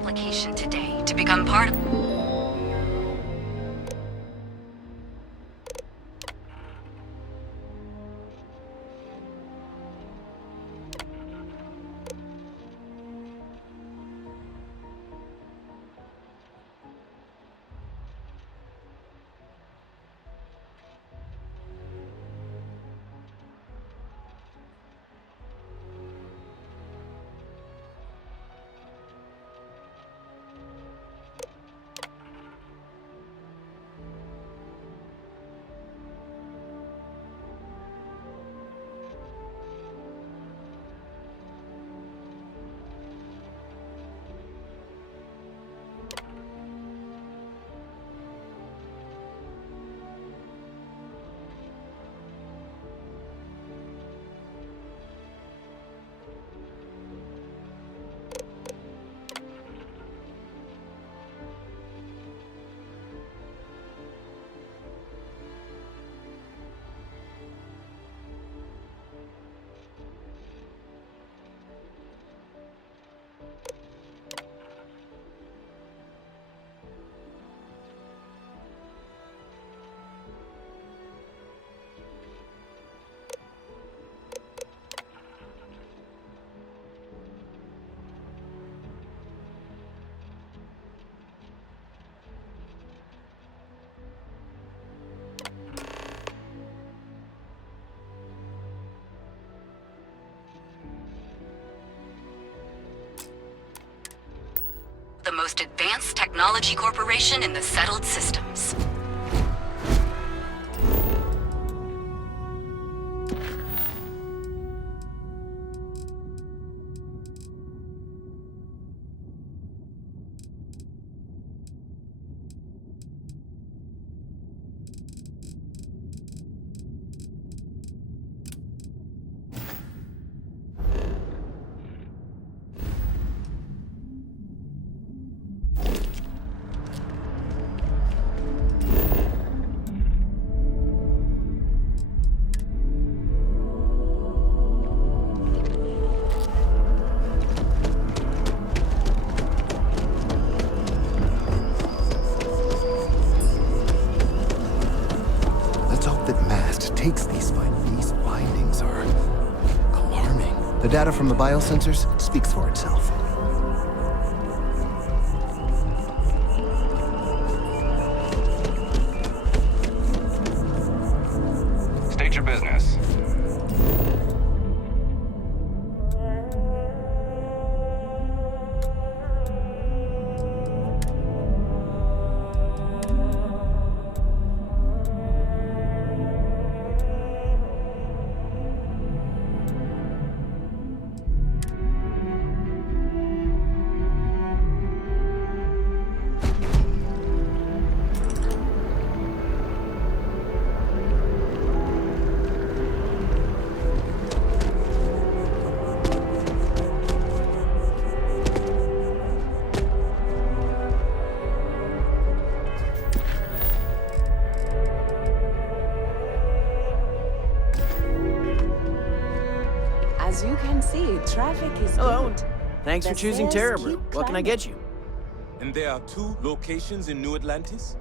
application today to become part of... the most advanced technology corporation in the settled systems. Takes these findings are alarming. The data from the biosensors speaks for itself. State your business. As you can see, traffic is Hello. good. Thanks for The choosing sales Terrabrew. keep What can I get you? And there are 2 locations in New Atlantis?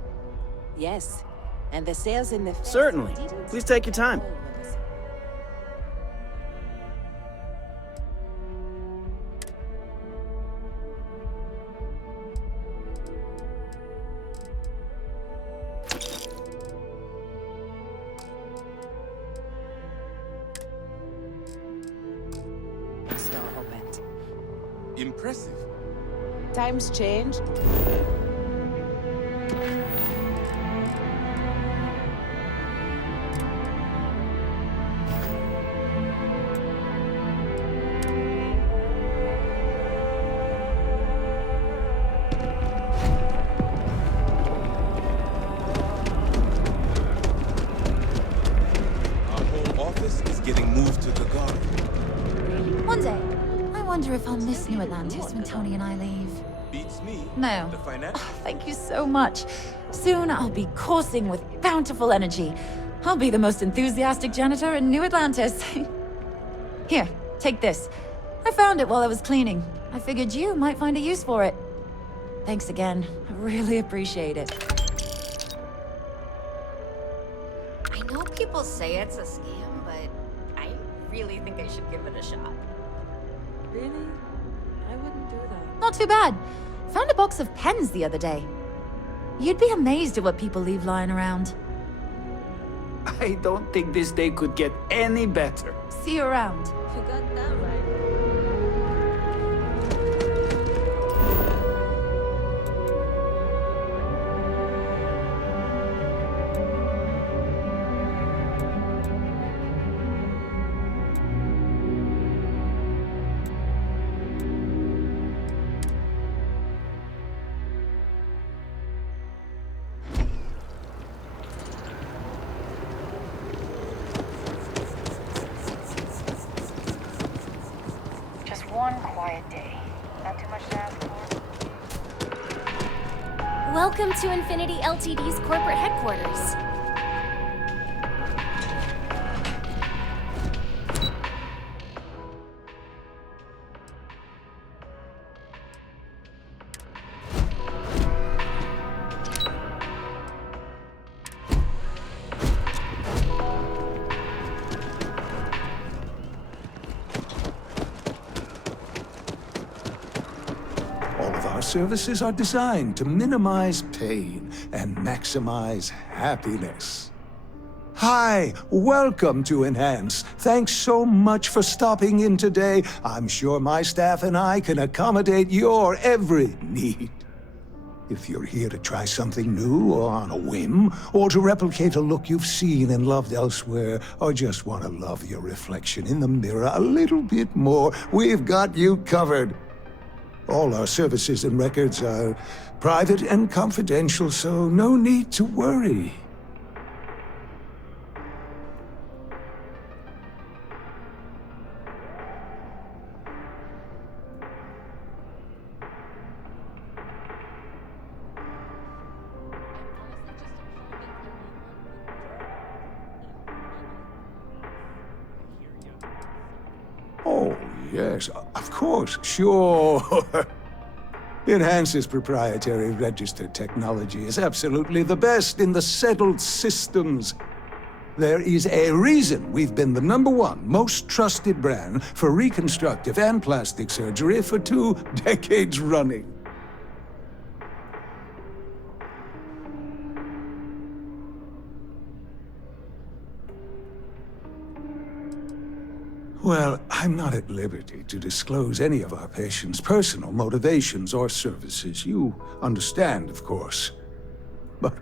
Yes, and the sales in the... Certainly. Please take your time. Store opened. Impressive. Times change. Our whole office is getting moved to the garden. One day, I wonder if I'll miss New Atlantis when Tony and I leave. Beats me. No. The financial. Thank you so much. Soon I'll be coursing with bountiful energy. I'll be the most enthusiastic janitor in New Atlantis. Here, take this. I found it while I was cleaning. I figured you might find a use for it. Thanks again. I really appreciate it. I know people say it's a scam, but I really think I should give it a shot. Really? I wouldn't do that. Not too bad. Found a box of pens the other day. You'd be amazed at what people leave lying around. I don't think this day could get any better. See you around. You got that right. Just one quiet day. Not too much to ask for. Welcome to Infinity Ltd's corporate headquarters. All of our services are designed to minimize pain and maximize happiness. Hi, welcome to Enhance. Thanks so much for stopping in today. I'm sure my staff and I can accommodate your every need. If you're here to try something new or on a whim, or to replicate a look you've seen and loved elsewhere, or just want to love your reflection in the mirror a little bit more, we've got you covered. All our services and records are private and confidential, so no need to worry. Oh, yes, of course, sure. Enhance's proprietary registered technology is absolutely the best in the settled systems. There is a reason we've been the #1 most trusted brand for reconstructive and plastic surgery for 2 decades running. Well, I'm not at liberty to disclose any of our patients' personal motivations or services. You understand, of course. But,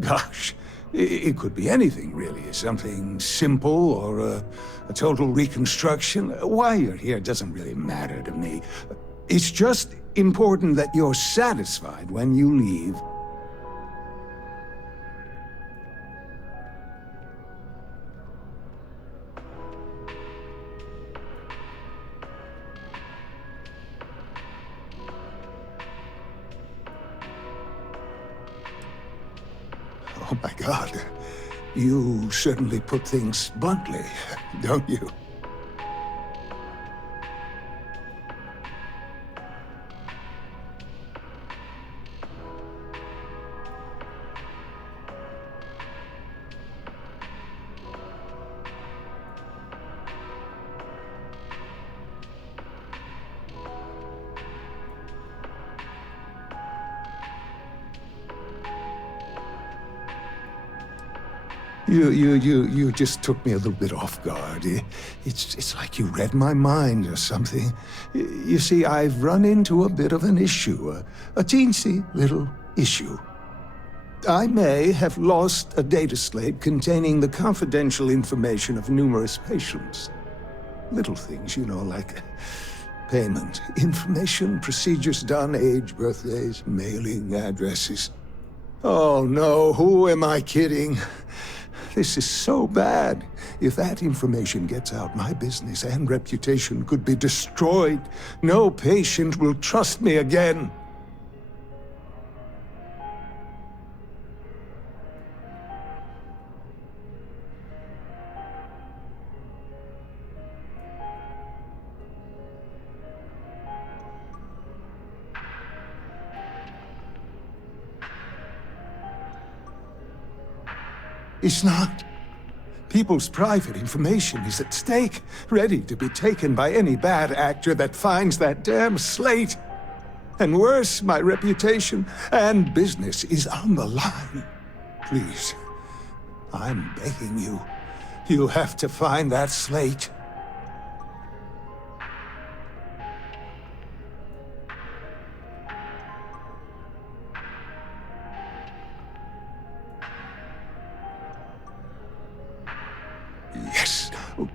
gosh, it could be anything, really. Something simple or a total reconstruction. Why you're here doesn't really matter to me. It's just important that you're satisfied when you leave. Oh my God. You certainly put things bluntly, don't you? You just took me a little bit off guard. It's like you read my mind or something. You see, I've run into a bit of an issue, a teensy little issue. I may have lost a data slate containing the confidential information of numerous patients. Little things, you know, like payment, information, procedures done, age, birthdays, mailing addresses. Oh no, who am I kidding? This is so bad. If that information gets out, my business and reputation could be destroyed. No patient will trust me again. It's not. People's private information is at stake, ready to be taken by any bad actor that finds that damn slate. And worse, my reputation and business is on the line. Please, I'm begging you. You have to find that slate. Yes. Oh,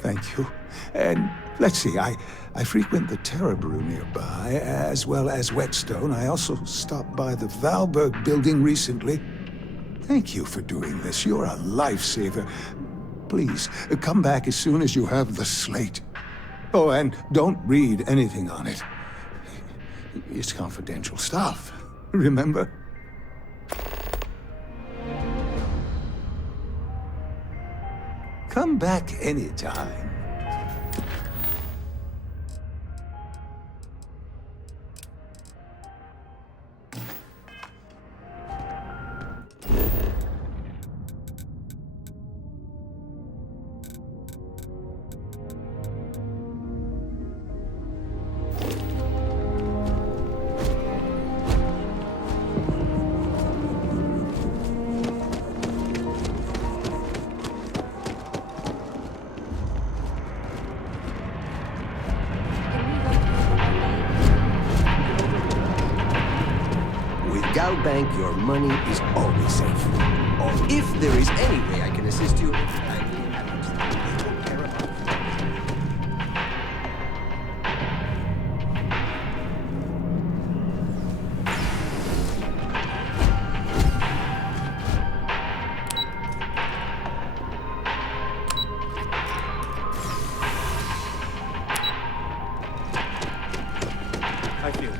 thank you. And let's see, I frequent the Terror Brew nearby, as well as Whetstone. I also stopped by the Valberg building recently. Thank you for doing this. You're a lifesaver. Please, come back as soon as you have the slate. Oh, and don't read anything on it. It's confidential stuff, remember? Come back anytime. With Bank, your money is always safe. Or if there is any way I can assist you, I'd be happy to. They don't care about I feel.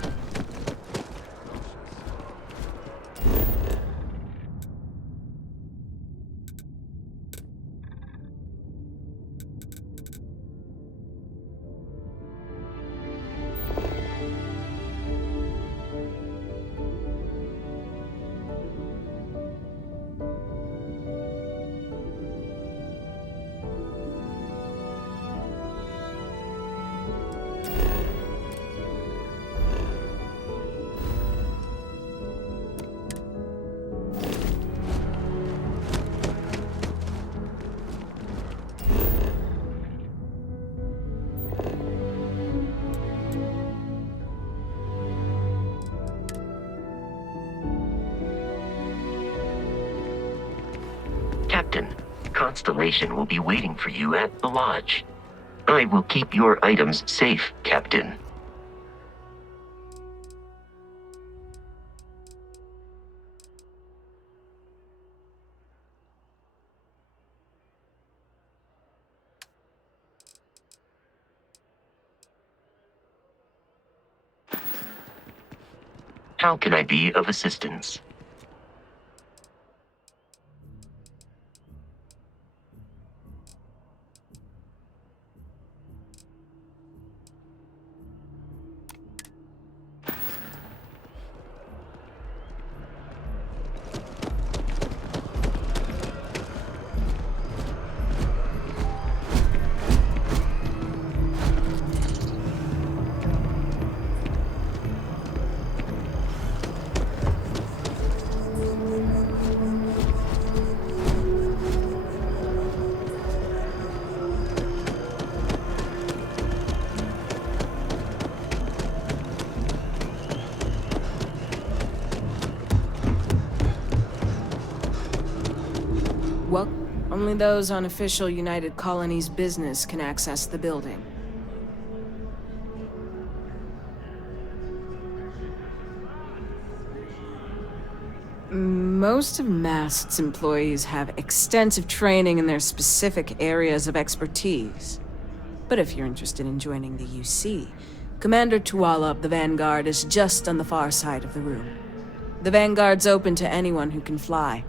Captain, Constellation will be waiting for you at the lodge. I will keep your items safe, Captain. How can I be of assistance? Well, only those on official United Colonies business can access the building. Most of Mast's employees have extensive training in their specific areas of expertise. But if you're interested in joining the UC, Commander Tuala of the Vanguard is just on the far side of the room. The Vanguard's open to anyone who can fly.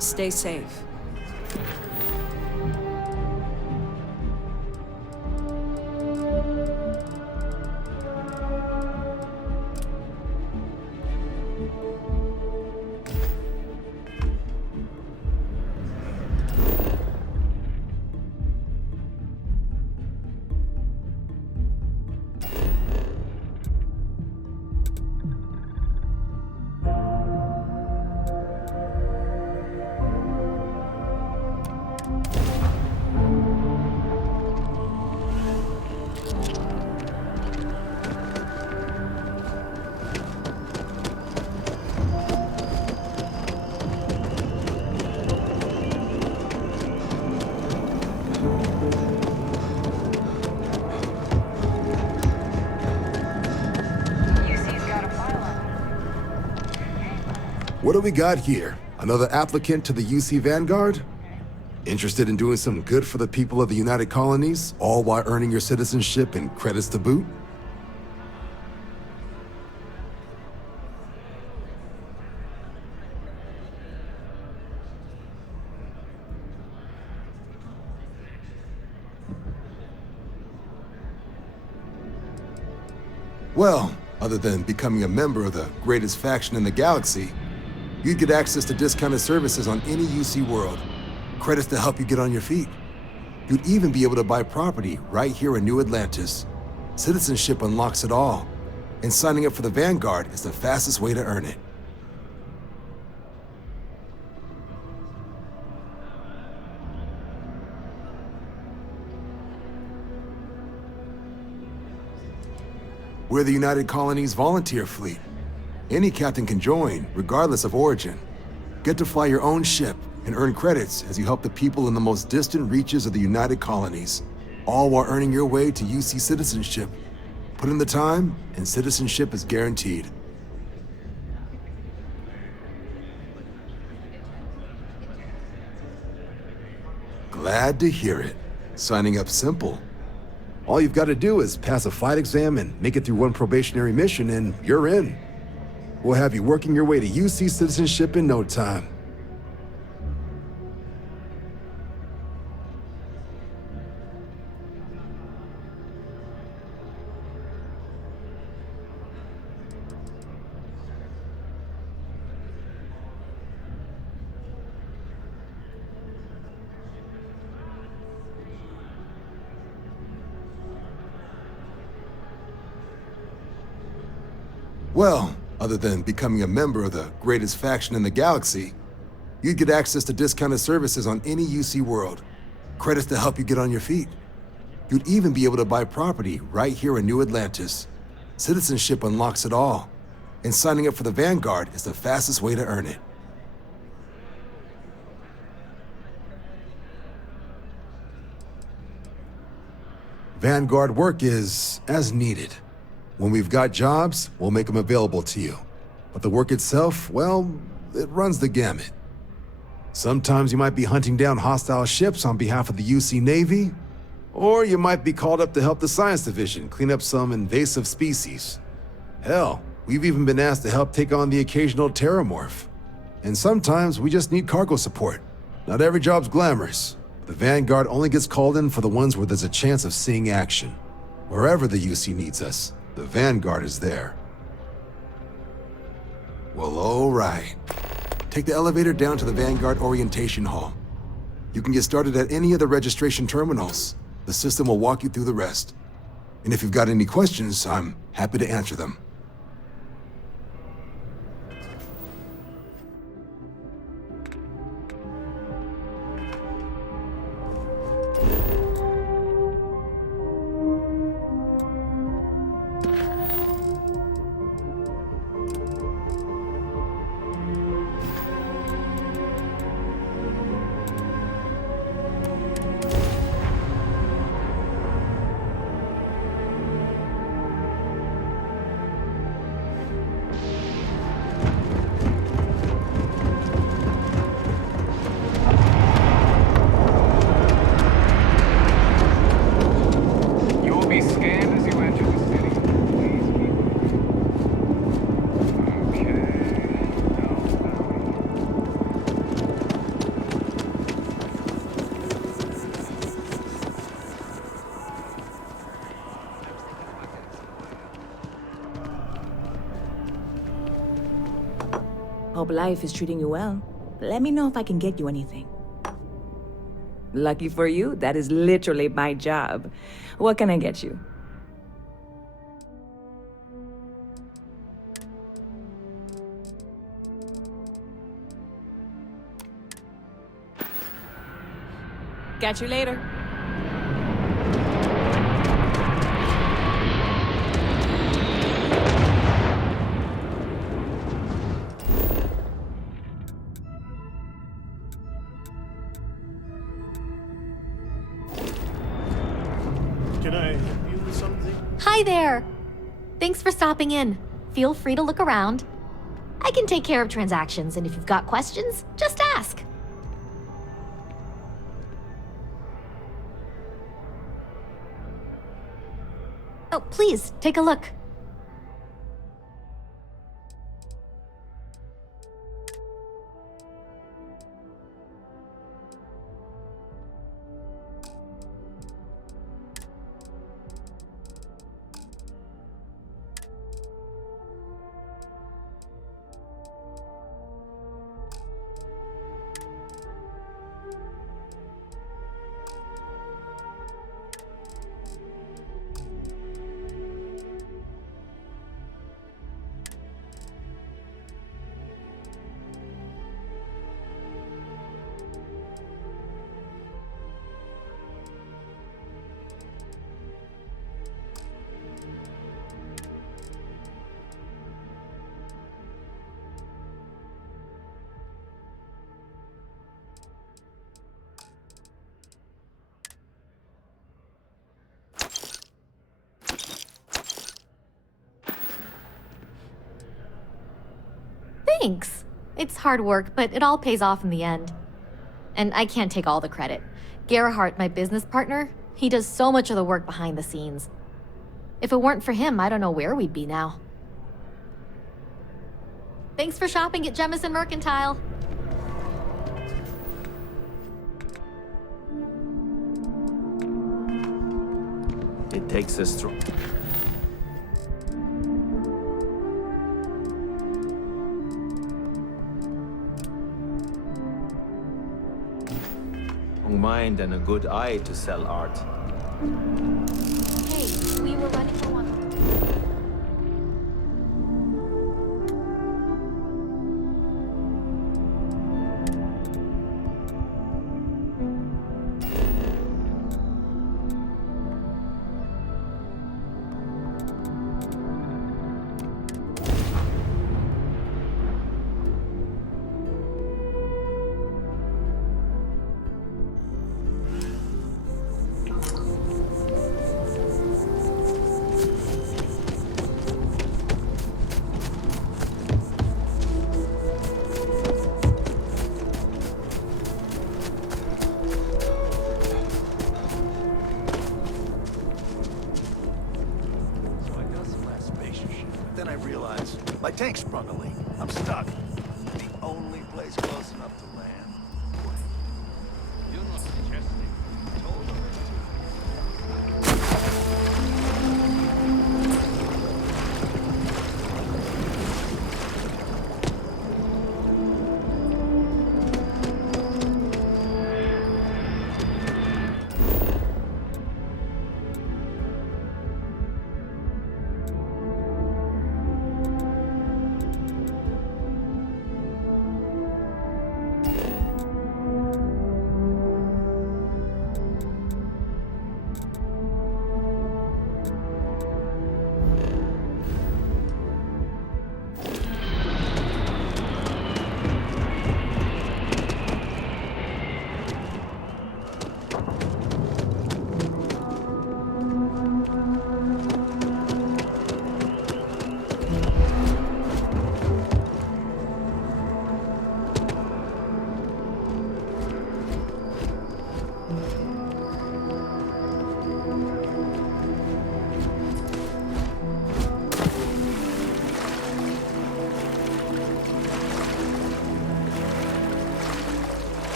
Stay safe. What do we got here? Another applicant to the UC Vanguard? Interested in doing some good for the people of the United Colonies, all while earning your citizenship and credits to boot? Well, other than becoming a member of the greatest faction in the galaxy, you'd get access to discounted services on any UC world, credits to help you get on your feet. You'd even be able to buy property right here in New Atlantis. Citizenship unlocks it all, and signing up for the Vanguard is the fastest way to earn it. We're the United Colonies Volunteer Fleet. Any captain can join, regardless of origin. Get to fly your own ship and earn credits as you help the people in the most distant reaches of the United Colonies, all while earning your way to UC citizenship. Put in the time, and citizenship is guaranteed. Glad to hear it. Signing up's simple. All you've got to do is pass a flight exam and make it through one probationary mission, and you're in. We'll have you working your way to UC citizenship in no time. Well, other than becoming a member of the greatest faction in the galaxy, you'd get access to discounted services on any UC world, credits to help you get on your feet. You'd even be able to buy property right here in New Atlantis. Citizenship unlocks it all, and signing up for the Vanguard is the fastest way to earn it. Vanguard work is as needed. When we've got jobs, we'll make them available to you. But the work itself, well, it runs the gamut. Sometimes you might be hunting down hostile ships on behalf of the UC Navy, or you might be called up to help the Science Division clean up some invasive species. Hell, we've even been asked to help take on the occasional terramorph. And sometimes we just need cargo support. Not every job's glamorous. The Vanguard only gets called in for the ones where there's a chance of seeing action. Wherever the UC needs us, the Vanguard is there. Well, all right. Take the elevator down to the Vanguard Orientation Hall. You can get started at any of the registration terminals. The system will walk you through the rest. And if you've got any questions, I'm happy to answer them. Hope life is treating you well. Let me know if I can get you anything. Lucky for you, that is literally my job. What can I get you? Catch you later. Can I help you with something? Hi there! Thanks for stopping in. Feel free to look around. I can take care of transactions, and if you've got questions, just ask. Oh, please, take a look. Thanks. It's hard work, but it all pays off in the end. And I can't take all the credit. Gerhardt, my business partner, he does so much of the work behind the scenes. If it weren't for him, I don't know where we'd be now. Thanks for shopping at Jemison Mercantile. It takes us through. Mind and a good eye to sell art. Hey, we were running for one. My tank sprung a leak. I'm stuck. The only place close enough to land. You're not suggesting. Told her.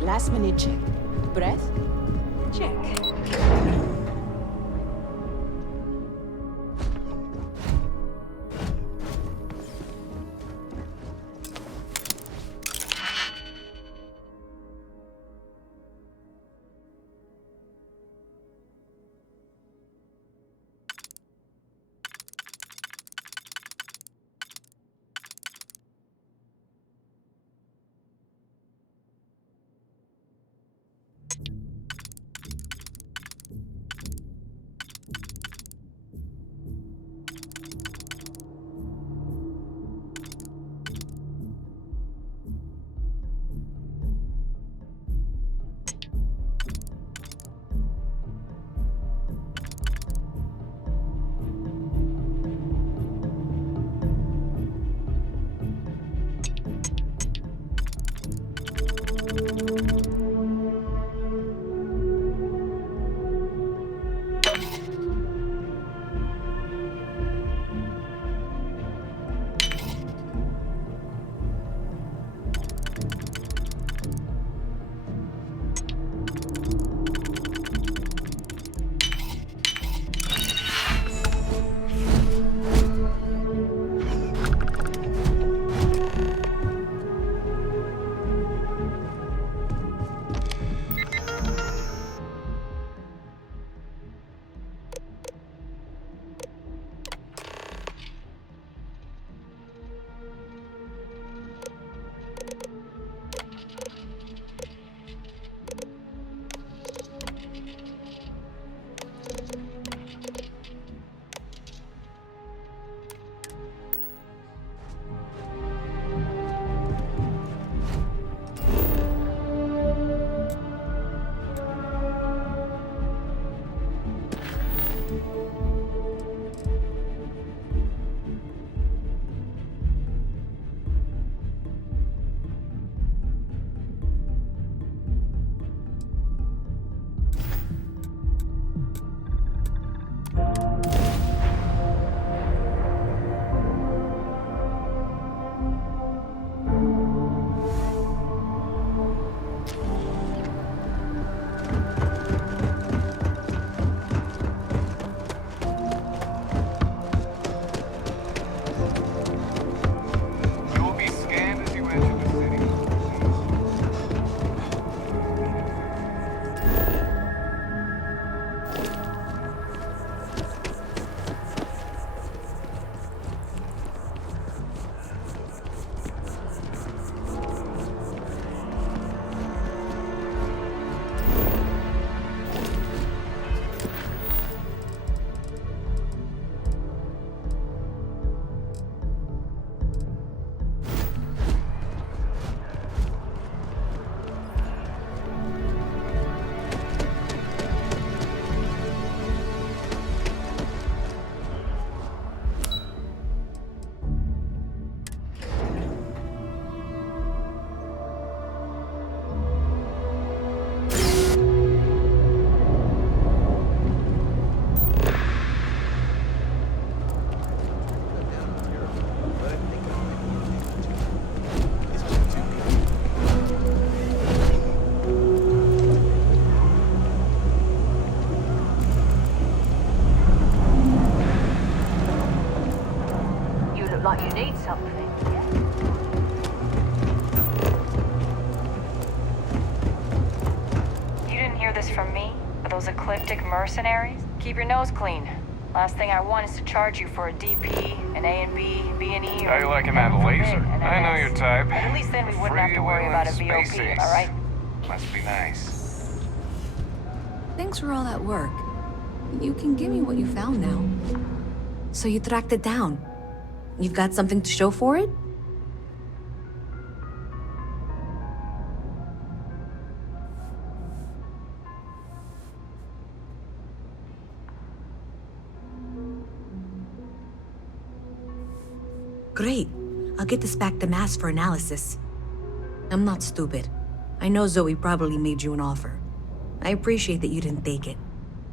Last minute check. Breath? Check. need something, yeah? You didn't hear this from me? Or those ecliptic mercenaries? Keep your nose clean. Last thing I want is to charge you for a DP, an A&B, B&E, How or you liking heaven that forbid, laser? an I know MS. your type. But at least then we wouldn't have to worry about a VOP, am I right? Must be nice. Thanks for all that work. You can give me what you found now. So you tracked it down. You've got something to show for it? Great. I'll get this back to Mass for analysis. I'm not stupid. I know Zoe probably made you an offer. I appreciate that you didn't take it.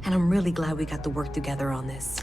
And I'm really glad we got to work together on this.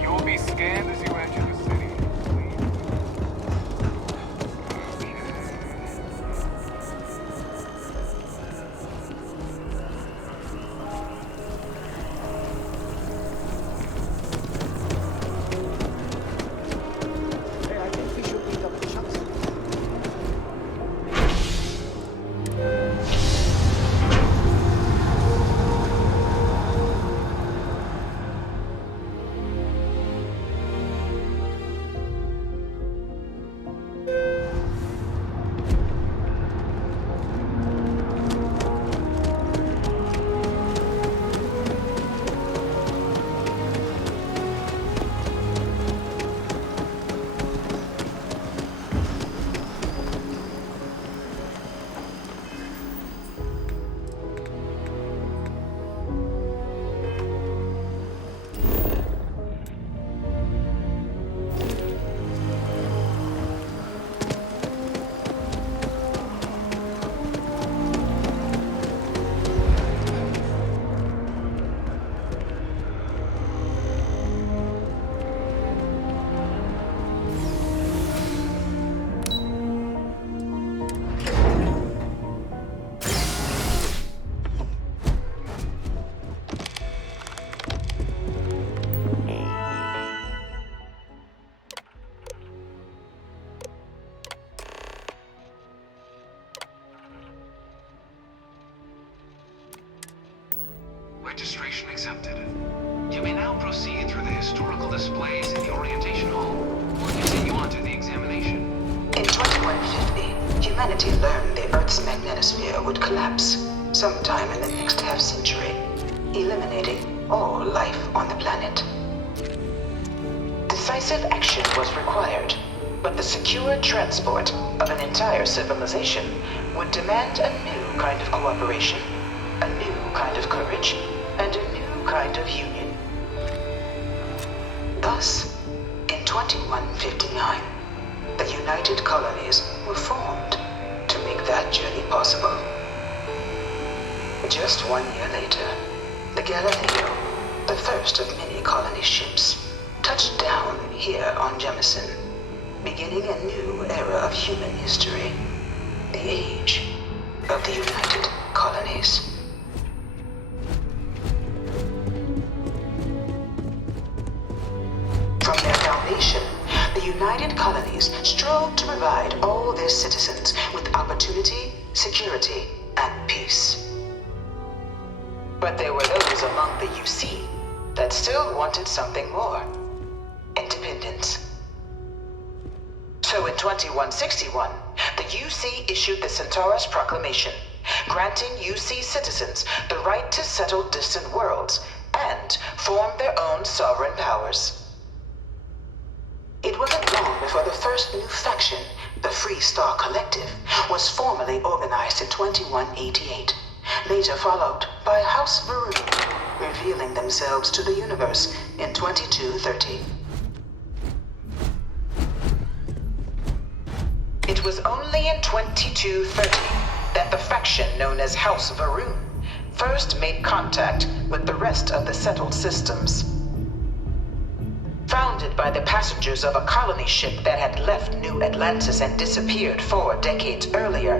You'll be scanned as you enter the city. Hey, I think we should meet up the chance. Registration accepted. You may now proceed through the historical displays in the orientation hall, or continue on to the examination. In 2150, humanity learned the Earth's magnetosphere would collapse sometime in the next half-century, eliminating all life on the planet. Decisive action was required, but the secure transport of an entire civilization would demand a new kind of cooperation, a new kind of courage, and a new kind of union. Thus, in 2159, the United Colonies were formed to make that journey possible. Just 1 year later, the Galileo, the first of many colony ships, touched down here on Jemison, beginning a new era of human history, the age of the United Colonies. From their foundation, the United Colonies strove to provide all their citizens with opportunity, security, and peace. But there were those among the UC that still wanted something more: independence. So in 2161, the UC issued the Centaurus Proclamation, granting UC citizens the right to settle distant worlds and form their own sovereign powers. It wasn't long before the first new faction, the Free Star Collective, was formally organized in 2188, later followed by House Varun, revealing themselves to the universe in 2230. It was only in 2230 that the faction known as House Varun first made contact with the rest of the settled systems. Founded by the passengers of a colony ship that had left New Atlantis and disappeared 4 decades earlier,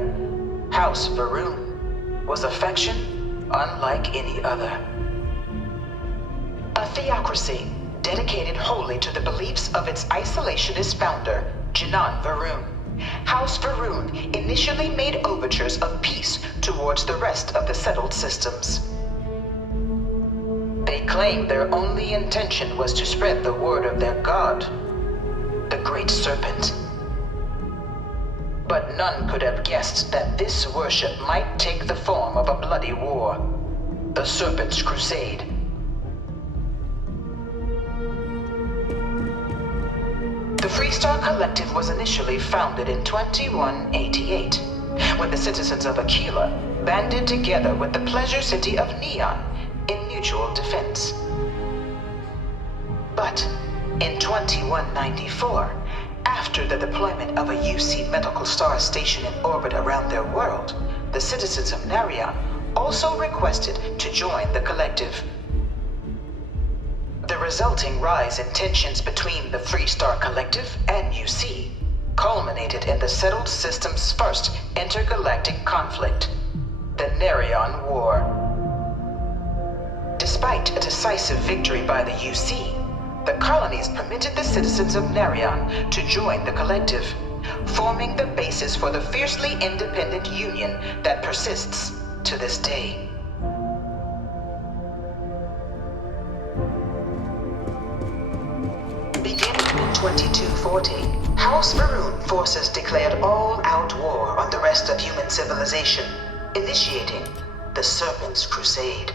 House Varun was a faction unlike any other. A theocracy dedicated wholly to the beliefs of its isolationist founder, Janan Varun. House Varun initially made overtures of peace towards the rest of the settled systems. They claimed their only intention was to spread the word of their god, the Great Serpent. But none could have guessed that this worship might take the form of a bloody war, the Serpent's Crusade. The Freestar Collective was initially founded in 2188, when the citizens of Aquila banded together with the pleasure city of Neon in mutual defense. But in 2194, after the deployment of a UC medical star station in orbit around their world, the citizens of Narion also requested to join the collective. The resulting rise in tensions between the Freestar Collective and UC culminated in the settled system's first intergalactic conflict, the Narion War. Despite a decisive victory by the UC, the colonies permitted the citizens of Narion to join the collective, forming the basis for the fiercely independent union that persists to this day. Beginning in 2240, House Varun forces declared all-out war on the rest of human civilization, initiating the Serpent's Crusade.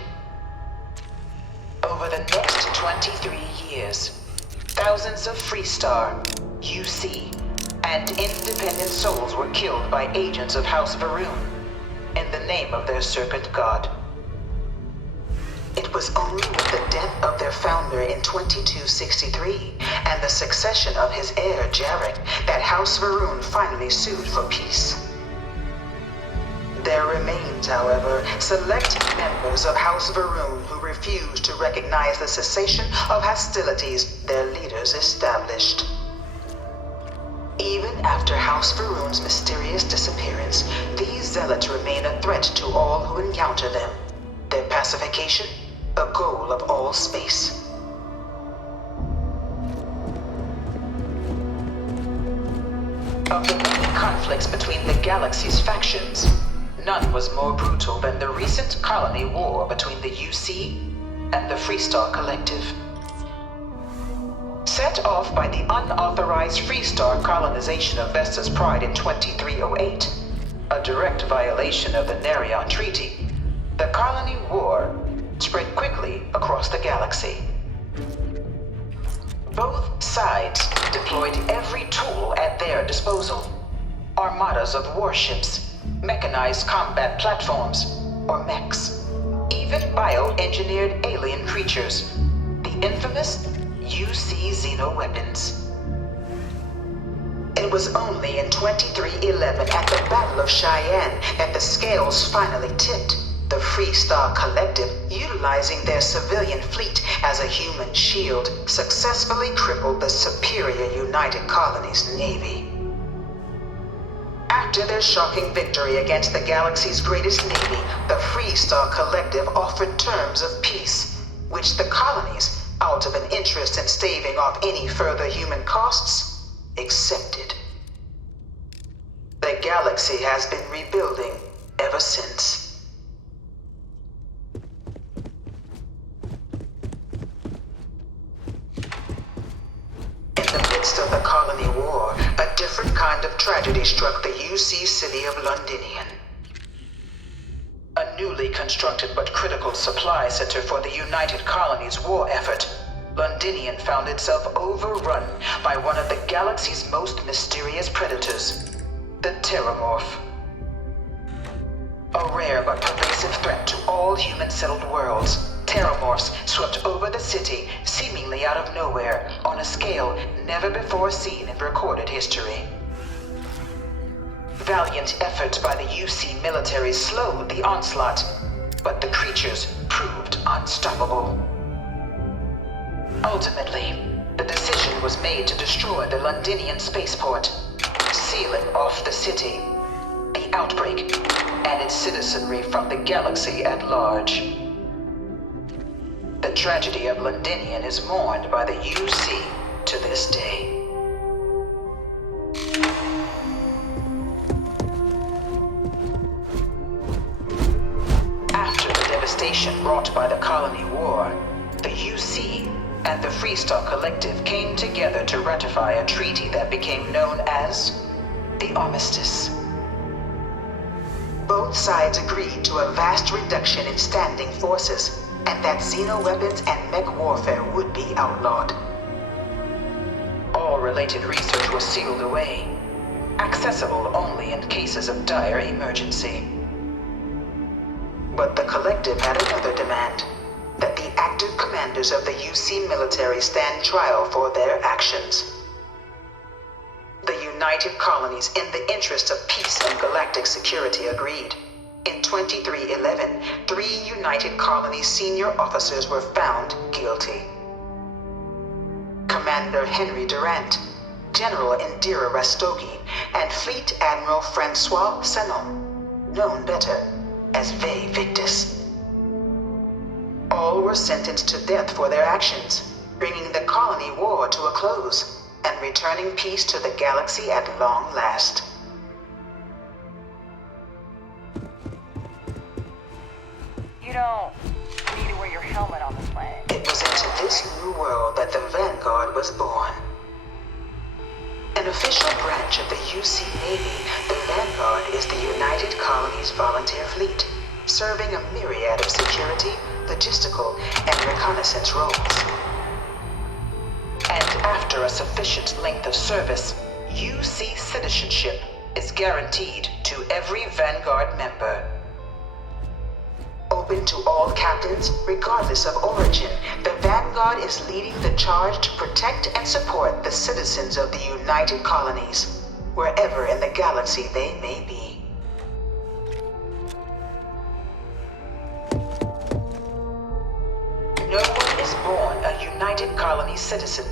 Over the next 23 years, thousands of Freestar, UC, and independent souls were killed by agents of House Varun in the name of their Serpent God. It was only with the death of their founder in 2263 and the succession of his heir, Jarek, that House Varun finally sued for peace. There remains, however, select members of House Varun who refuse to recognize the cessation of hostilities their leaders established. Even after House Varun's mysterious disappearance, these zealots remain a threat to all who encounter them. Their pacification, a goal of all space. Of the many conflicts between the galaxy's factions, none was more brutal than the recent colony war between the UC and the Freestar Collective. Set off by the unauthorized Freestar colonization of Vesta's Pride in 2308, a direct violation of the Narion Treaty, the colony war spread quickly across the galaxy. Both sides deployed every tool at their disposal. Armadas of warships, mechanized combat platforms, or mechs, even bioengineered alien creatures, the infamous UC xeno-weapons. It was only in 2311 at the Battle of Cheyenne that the scales finally tipped, the Freestar Collective, utilizing their civilian fleet as a human shield, successfully crippled the superior United Colonies Navy. After their shocking victory against the galaxy's greatest navy, the Freestar Collective offered terms of peace, which the colonies, out of an interest in staving off any further human costs, accepted. The galaxy has been rebuilding ever since. In the midst of the colony war, a different kind of tragedy struck the UC city of Londinian. newly constructed but critical supply center for the United Colonies' war effort, Londinian found itself overrun by one of the galaxy's most mysterious predators, the Terramorph. A rare but pervasive threat to all human-settled worlds, Terramorphs swept over the city seemingly out of nowhere on a scale never before seen in recorded history. Valiant efforts by the UC military slowed the onslaught, but the creatures proved unstoppable. Ultimately, the decision was made to destroy the Londinian spaceport, sealing off the city, the outbreak, and its citizenry from the galaxy at large. The tragedy of Londinian is mourned by the UC to this day. After the devastation wrought by the Colony War, the UC and the Freestar Collective came together to ratify a treaty that became known as the Armistice. Both sides agreed to a vast reduction in standing forces, and that xeno-weapons and mech warfare would be outlawed. All related research was sealed away, accessible only in cases of dire emergency. But the Collective had another demand, that the active commanders of the UC military stand trial for their actions. The United Colonies, in the interest of peace and galactic security, agreed. In 2311, 3 United Colonies senior officers were found guilty. Commander Henry Durant, General Indira Rastogi, and Fleet Admiral Francois Sanon, known better as Ve Victus. All were sentenced to death for their actions, bringing the colony war to a close and returning peace to the galaxy at long last. You don't need to wear your helmet on this planet. It was into this new world that the Vanguard was born. An official branch of the UC Navy, the Vanguard is the United Colonies Volunteer Fleet, serving a myriad of security, logistical, and reconnaissance roles. And after a sufficient length of service, UC citizenship is guaranteed to every Vanguard member. Open to all captains, regardless of origin, the Vanguard is leading the charge to protect and support the citizens of the United Colonies, wherever in the galaxy they may be. No one is born a United Colony citizen.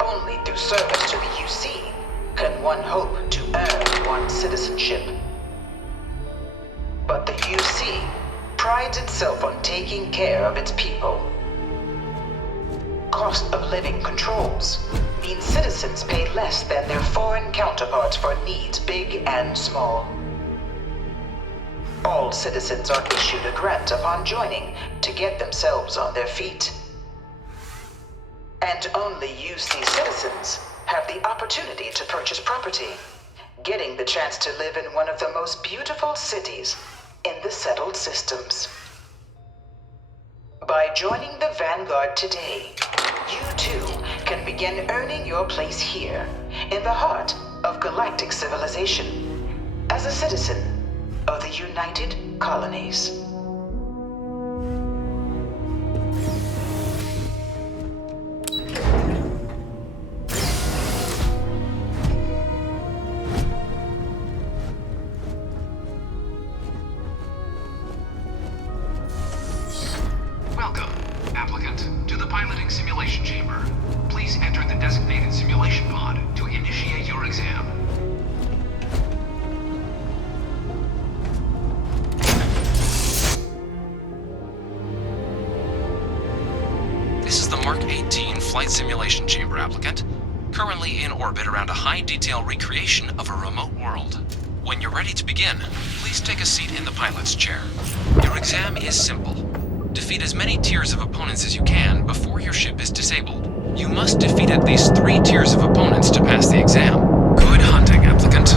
Only through service to the UC can one hope to earn one's citizenship. But the UC prides itself on taking care of its people. Cost of living controls mean citizens pay less than their foreign counterparts for needs big and small. All citizens are issued a grant upon joining to get themselves on their feet. And only UC citizens have the opportunity to purchase property, getting the chance to live in one of the most beautiful cities in the settled systems. By joining the Vanguard today, you too can begin earning your place here, in the heart of galactic civilization, as a citizen of the United Colonies. Welcome, applicant, to the piloting simulation chamber. Please enter the designated simulation pod to initiate your exam. This is the Mark 18 Flight Simulation Chamber applicant, currently in orbit around a high-detail recreation of a remote world. When you're ready to begin, please take a seat in the pilot's chair. Your exam is simple. Defeat as many tiers of opponents as you can before your ship is disabled. You must defeat at least 3 tiers of opponents to pass the exam. Good hunting, applicant.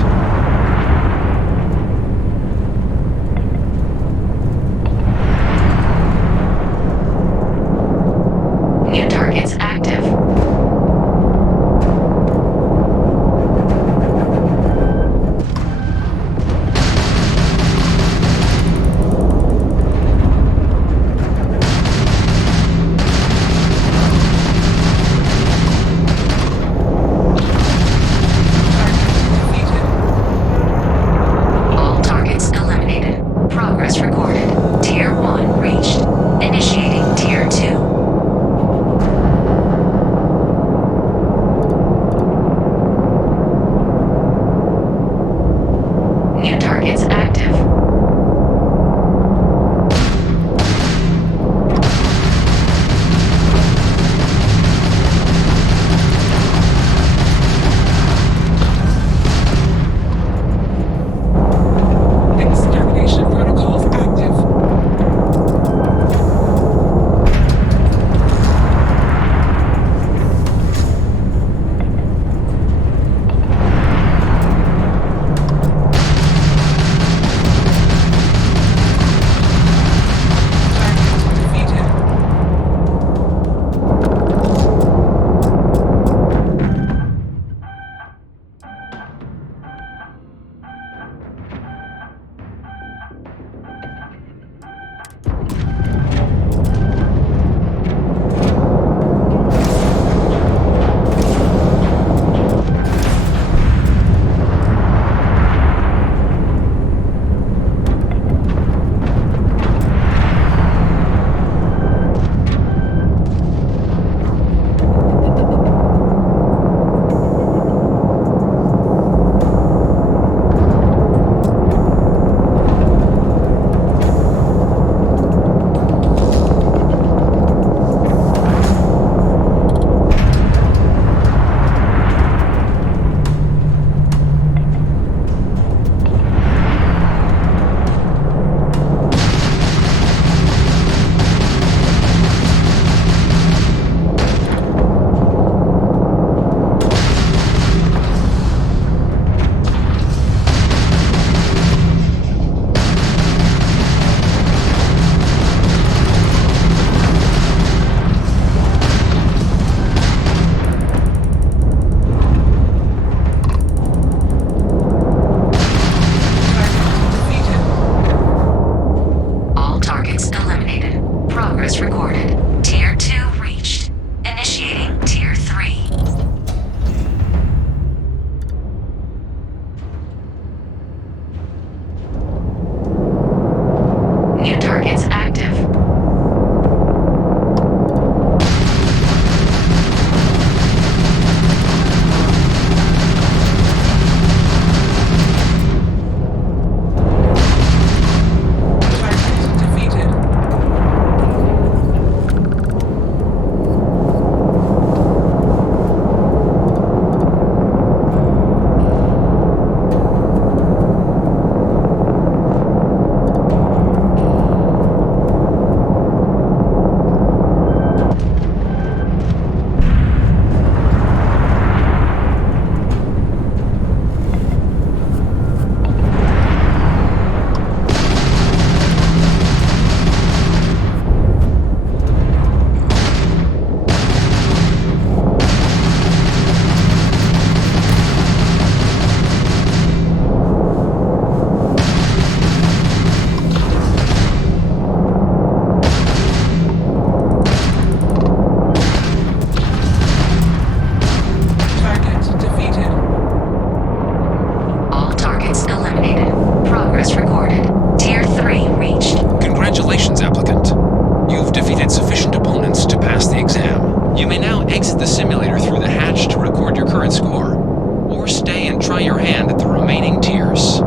or stay and try your hand at the remaining tiers.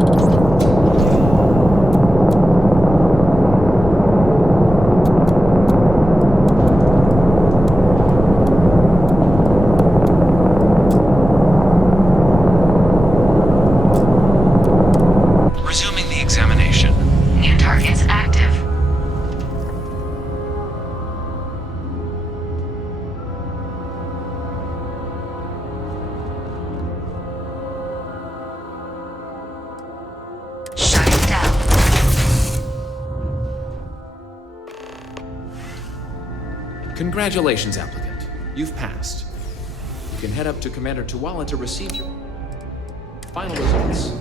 Resuming the examination. New targets active. Shutting down. Congratulations, applicant. You've passed. You can head up to Commander Tuwala to receive your final results.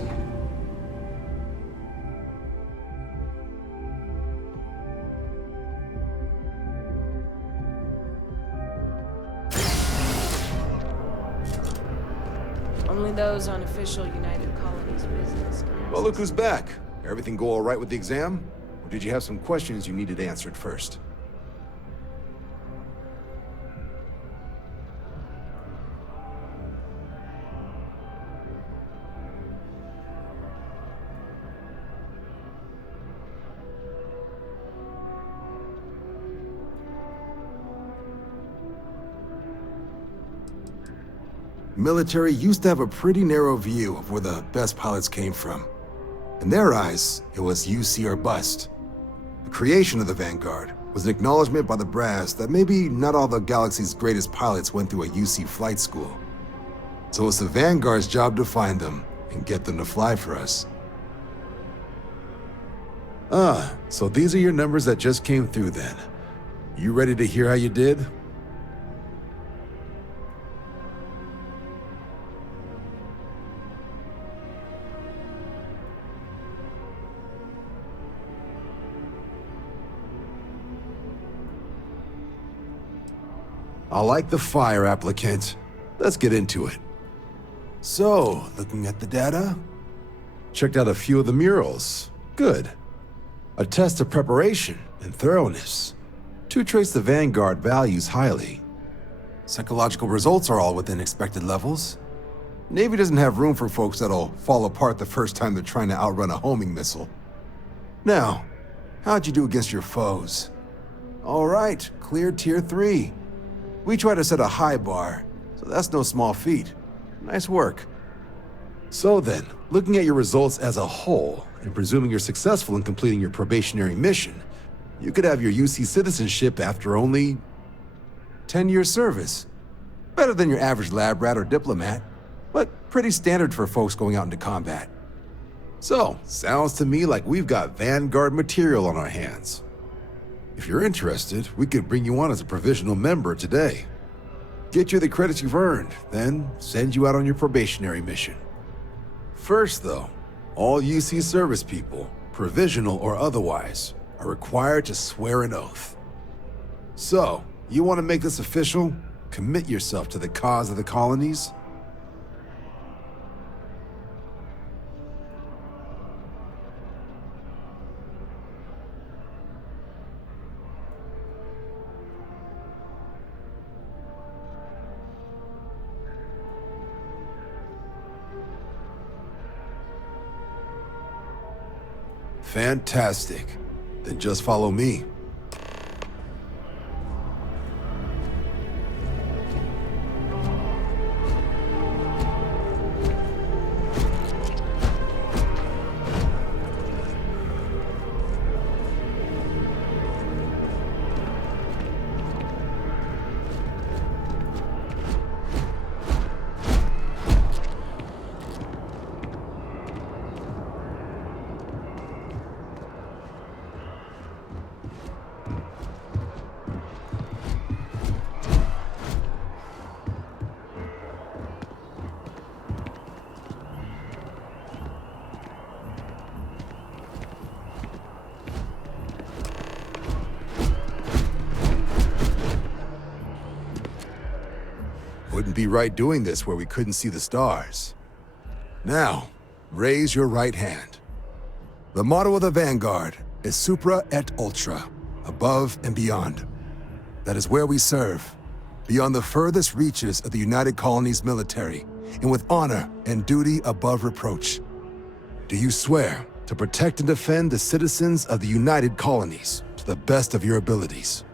Only those on official United Colonies business. Well, look who's back. Everything go all right with the exam? Or did you have some questions you needed answered first? Military used to have a pretty narrow view of where the best pilots came from. In their eyes, it was UC or bust. The creation of the Vanguard was an acknowledgement by the brass that maybe not all the galaxy's greatest pilots went through a UC flight school. So it's the Vanguard's job to find them and get them to fly for us. So these are your numbers that just came through then. You ready to hear how you did? I like the fire, applicant. Let's get into it. So, looking at the data, checked out a few of the murals. Good. A test of preparation and thoroughness. Two traits the Vanguard values highly. Psychological results are all within expected levels. Navy doesn't have room for folks that'll fall apart the first time they're trying to outrun a homing missile. Now, how'd you do against your foes? All right, clear Tier 3. We try to set a high bar, so that's no small feat. Nice work. So then, looking at your results as a whole, and presuming you're successful in completing your probationary mission, you could have your UC citizenship after only 10 years service. Better than your average lab rat or diplomat, but pretty standard for folks going out into combat. So, sounds to me like we've got Vanguard material on our hands. If you're interested, we could bring you on as a provisional member today. Get you the credits you've earned, then send you out on your probationary mission. First though, all UC service people, provisional or otherwise, are required to swear an oath. So, you want to make this official? Commit yourself to the cause of the colonies? Fantastic. Then just follow me. Wouldn't be right doing this where we couldn't see the stars. Now, raise your right hand. The motto of the Vanguard is Supra et Ultra, above and beyond. That is where we serve, beyond the furthest reaches of the United Colonies military, and with honor and duty above reproach. Do you swear to protect and defend the citizens of the United Colonies to the best of your abilities,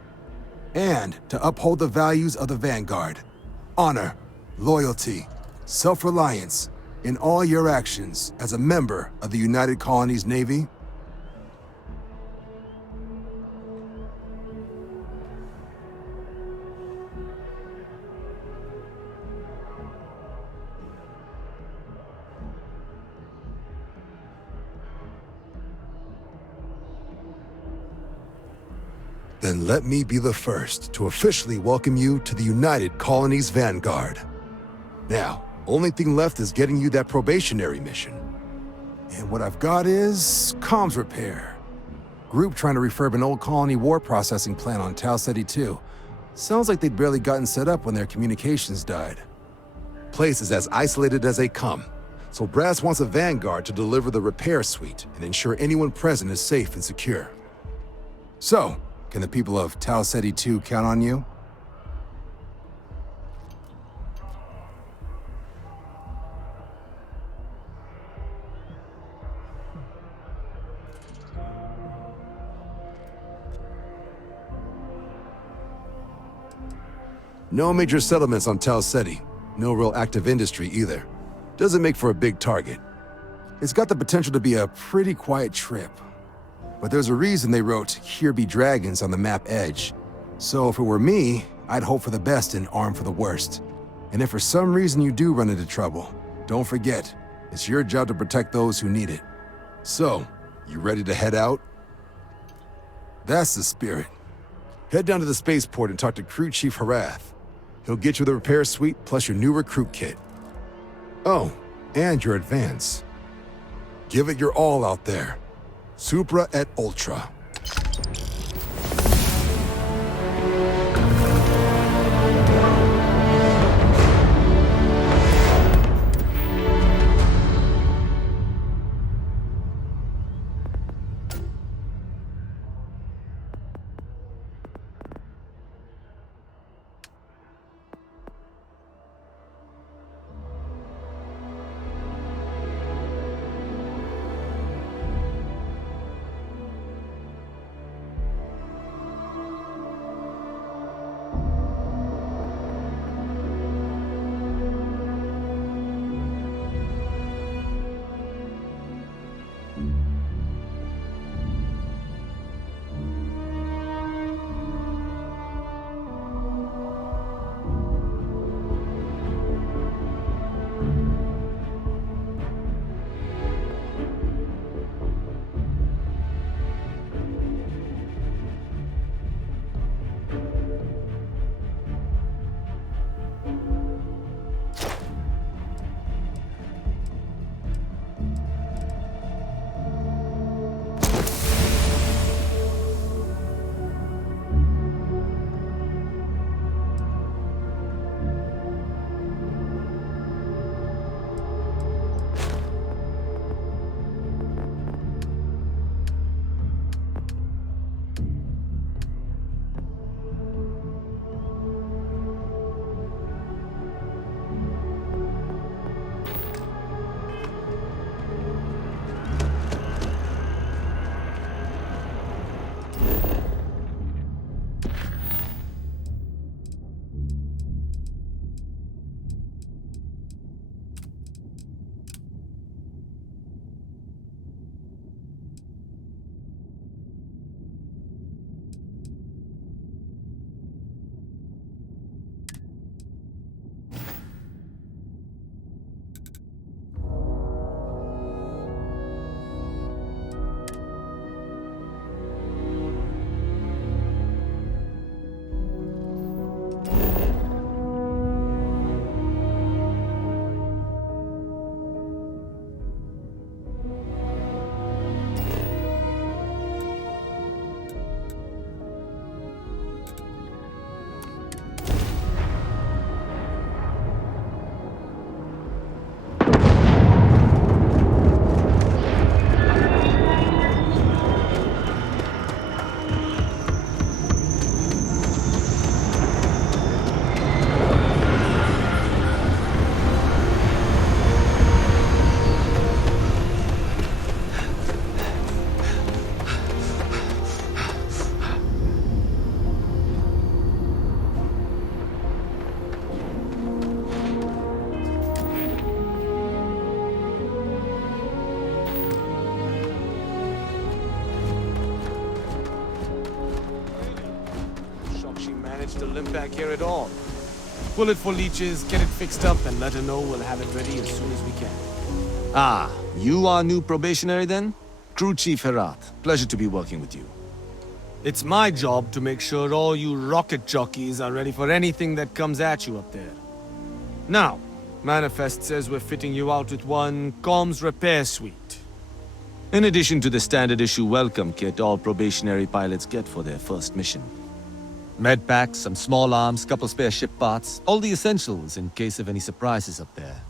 and to uphold the values of the Vanguard, honor, loyalty, self-reliance in all your actions as a member of the United Colonies Navy? Then let me be the first to officially welcome you to the United Colonies Vanguard. Now, only thing left is getting you that probationary mission. And what I've got is comms repair. Group trying to refurb an old colony war processing plant on Tau Ceti 2. Sounds like they'd barely gotten set up when their communications died. Place is as isolated as they come, so Brass wants a Vanguard to deliver the repair suite and ensure anyone present is safe and secure. So, can the people of Tau Ceti 2 count on you? No major settlements on Tau Ceti. No real active industry either. Doesn't make for a big target. It's got the potential to be a pretty quiet trip. But there's a reason they wrote, "Here be dragons" on the map edge. So if it were me, I'd hope for the best and arm for the worst. And if for some reason you do run into trouble, don't forget, it's your job to protect those who need it. So, you ready to head out? That's the spirit. Head down to the spaceport and talk to Crew Chief Harath. He'll get you the repair suite plus your new recruit kit. Oh, and your advance. Give it your all out there. Supra et Ultra. limp back here at all. Pull it for leeches, get it fixed up, and let her know we'll have it ready as soon as we can. Ah, you are new probationary then? Crew Chief Herat. Pleasure to be working with you. It's my job to make sure all you rocket jockeys are ready for anything that comes at you up there. Now, Manifest says we're fitting you out with one comms repair suite. In addition to the standard issue welcome kit all probationary pilots get for their first mission. Med packs, some small arms, couple spare ship parts, all the essentials in case of any surprises up there.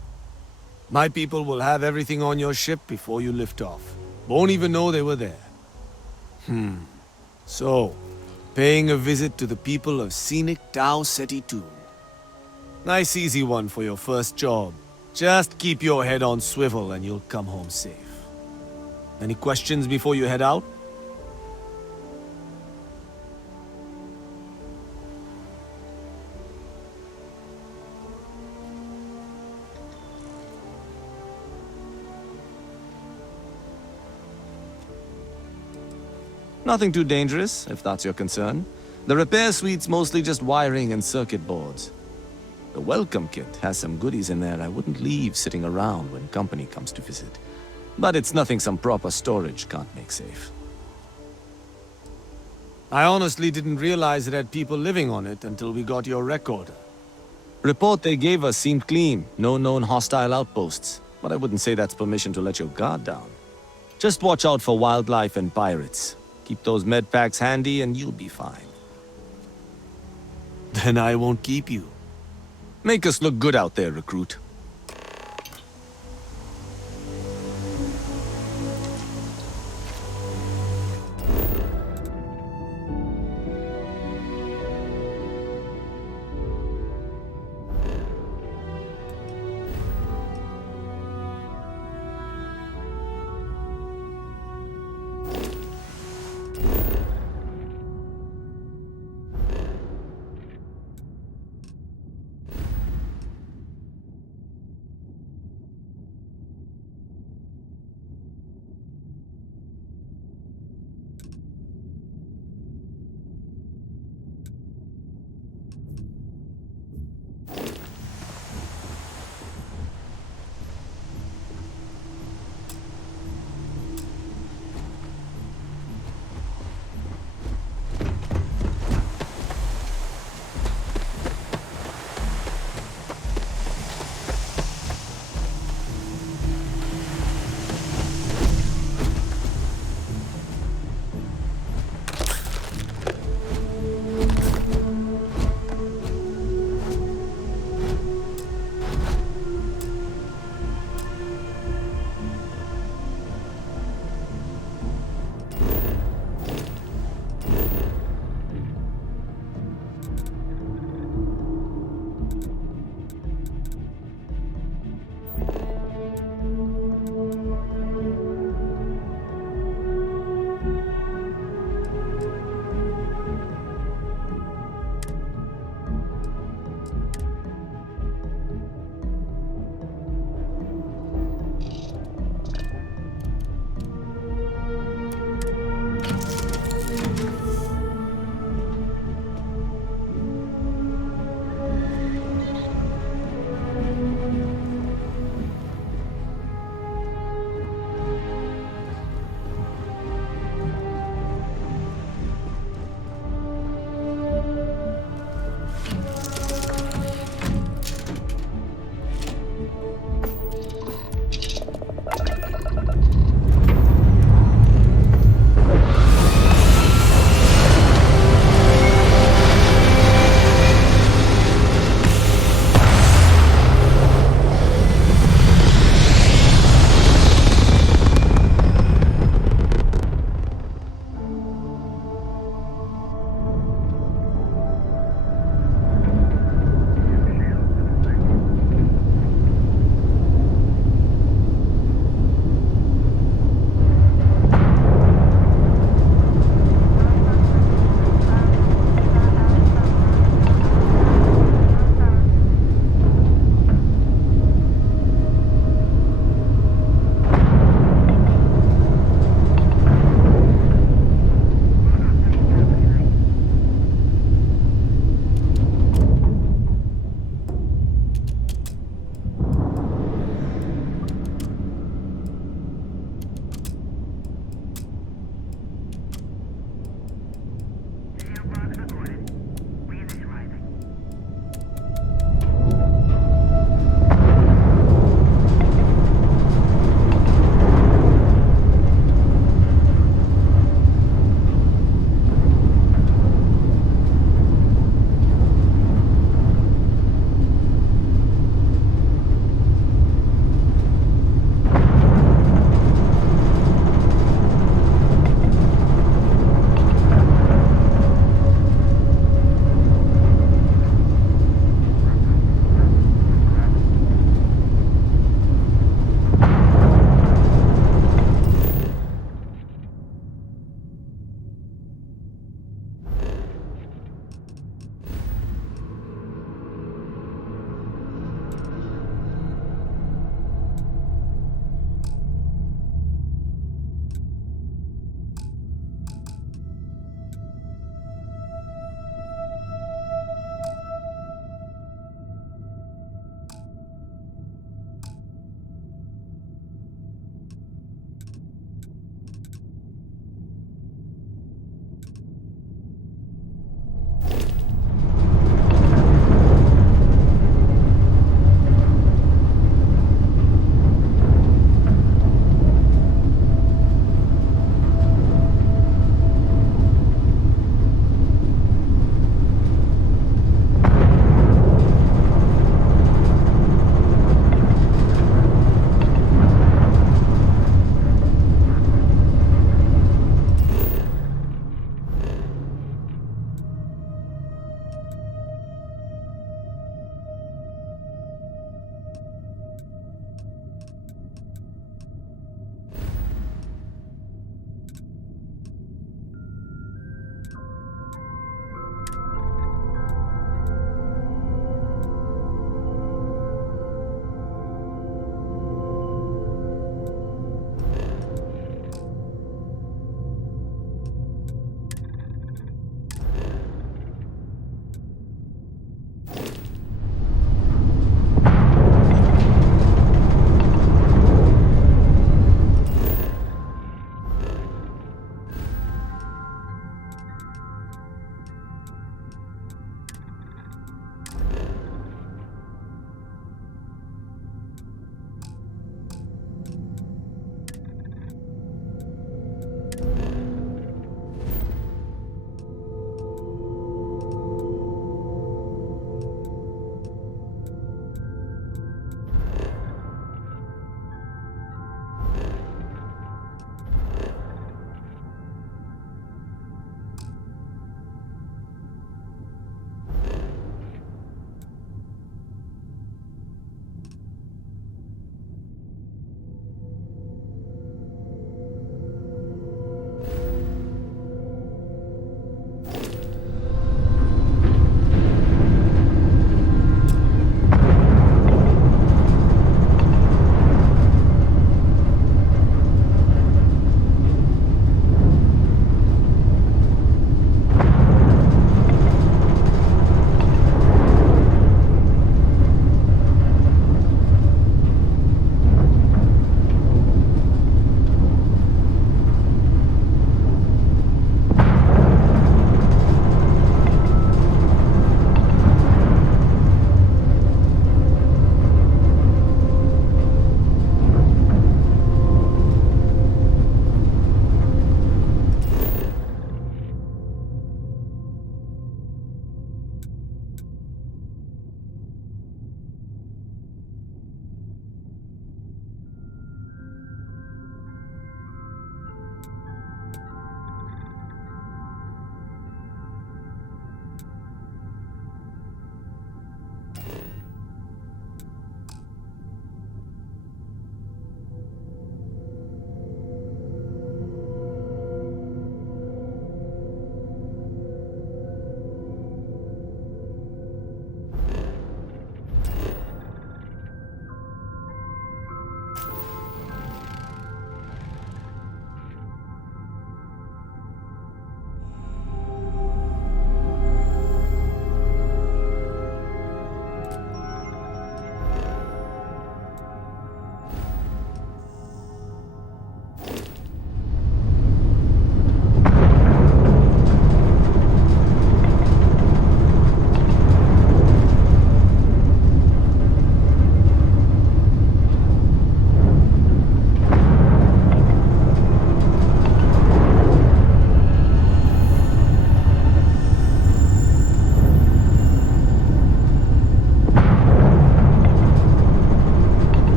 My people will have everything on your ship before you lift off. Won't even know they were there. So, paying a visit to the people of scenic Tau Ceti 2. Nice easy one for your first job. Just keep your head on swivel and you'll come home safe. Any questions before you head out? Nothing too dangerous, if that's your concern. The repair suite's mostly just wiring and circuit boards. The welcome kit has some goodies in there I wouldn't leave sitting around when company comes to visit. But it's nothing some proper storage can't make safe. I honestly didn't realize it had people living on it until we got your recorder. Report they gave us seemed clean, no known hostile outposts. But I wouldn't say that's permission to let your guard down. Just watch out for wildlife and pirates. Keep those med packs handy and you'll be fine. Then I won't keep you. Make us look good out there, recruit.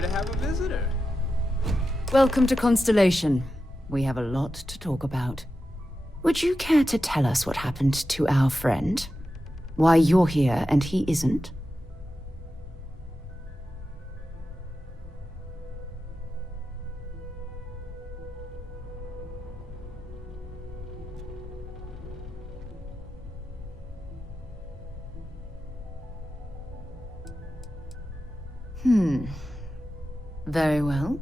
here to have a visitor. Welcome to Constellation. We have a lot to talk about. Would you care to tell us what happened to our friend? Why you're here and he isn't? Very well.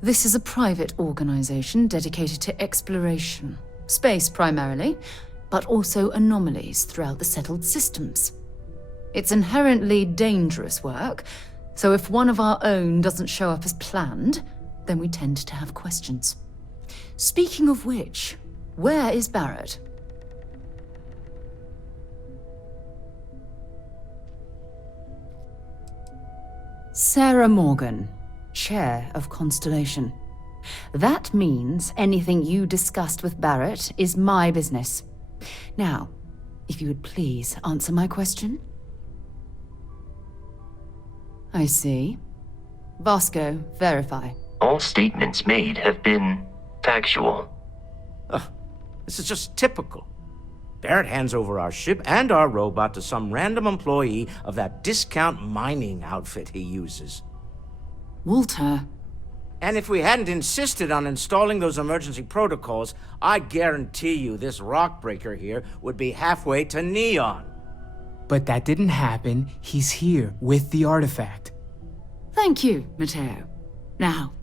This is a private organization dedicated to exploration. Space primarily, but also anomalies throughout the settled systems. It's inherently dangerous work, so if one of our own doesn't show up as planned, then we tend to have questions. Speaking of which, where is Barrett? Sarah Morgan, Chair of Constellation. That means anything you discussed with Barrett is my business. Now, if you would please answer my question. I see. Vasco, verify. All statements made have been factual. This is just typical. Barrett hands over our ship and our robot to some random employee of that discount mining outfit he uses. Walter. And if we hadn't insisted on installing those emergency protocols, I guarantee you this rock breaker here would be halfway to Neon. But that didn't happen. He's here with the artifact. Thank you, Matteo. Now,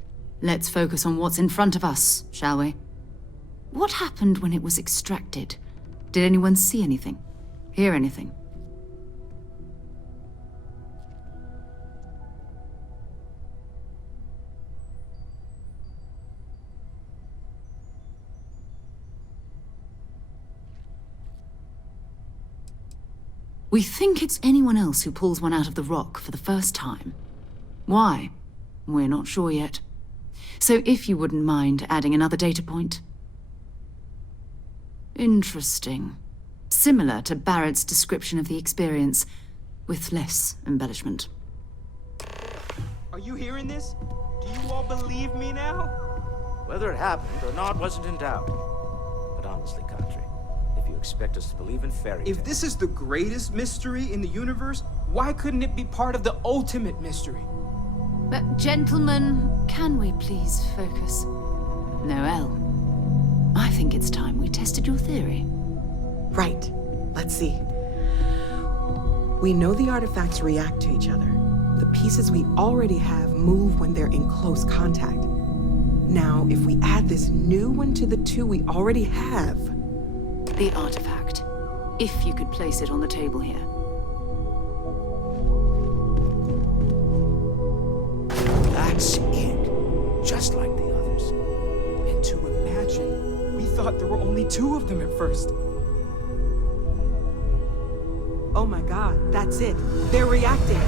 let's focus on what's in front of us, shall we? What happened when it was extracted? Did anyone see anything? Hear anything? We think it's anyone else who pulls one out of the rock for the first time. Why? We're not sure yet. So if you wouldn't mind adding another data point. Interesting. Similar to Barrett's description of the experience, with less embellishment. Are you hearing this? Do you all believe me now? Whether it happened or not wasn't in doubt. But honestly, Country, if you expect us to believe in fairy tales... If this is the greatest mystery in the universe, why couldn't it be part of the ultimate mystery? But gentlemen, can we please focus? Noel, I think it's time we tested your theory. Right. Let's see. We know the artifacts react to each other. The pieces we already have move when they're in close contact. Now, if we add this new one to the two we already have... The artifact. If you could place it on the table here. That's it. Just like the others. And to imagine, we thought there were only 2 of them at first. Oh my god, that's it. They're reacting.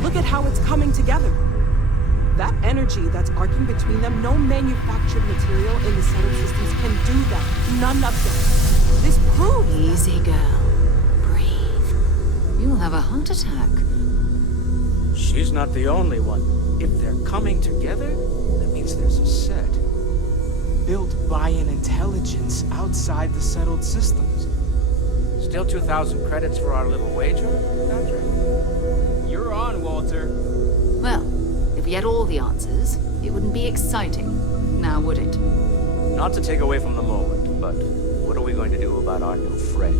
Look at how it's coming together. That energy that's arcing between them, no manufactured material in the settled systems can do that. None of them. This proves... Easy, girl. Breathe. You'll have a heart attack. She's not the only one. If they're coming together, that means there's a set. Built by an intelligence outside the settled systems. Still 2,000 credits for our little wager, Patrick? You're on, Walter. Well, if we had all the answers, it wouldn't be exciting, now would it? Not to take away from the moment, but what are we going to do about our new friend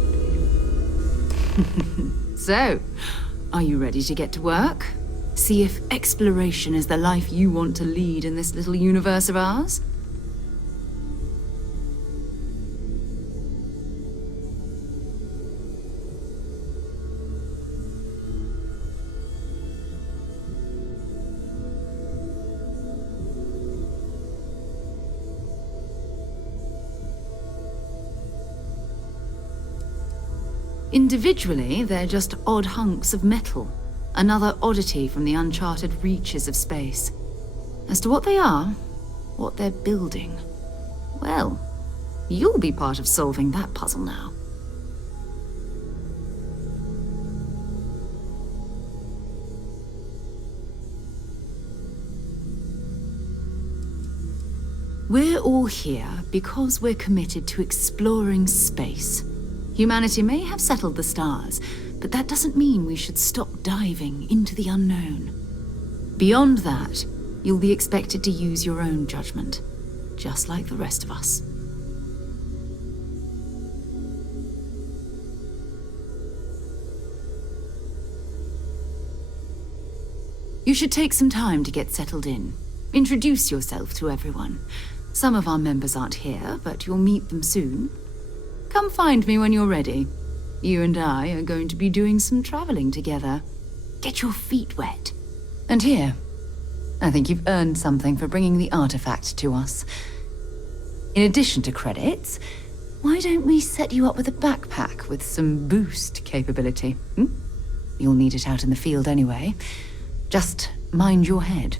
here? So, are you ready to get to work? See if exploration is the life you want to lead in this little universe of ours? Individually, they're just odd hunks of metal. Another oddity from the uncharted reaches of space. As to what they are, what they're building, well, you'll be part of solving that puzzle now. We're all here because we're committed to exploring space. Humanity may have settled the stars, but that doesn't mean we should stop diving into the unknown. Beyond that, you'll be expected to use your own judgment, just like the rest of us. You should take some time to get settled in. Introduce yourself to everyone. Some of our members aren't here, but you'll meet them soon. Come find me when you're ready. You and I are going to be doing some traveling together. Get your feet wet. And here, I think you've earned something for bringing the artifact to us. In addition to credits, why don't we set you up with a backpack with some boost capability? You'll need it out in the field anyway. Just mind your head.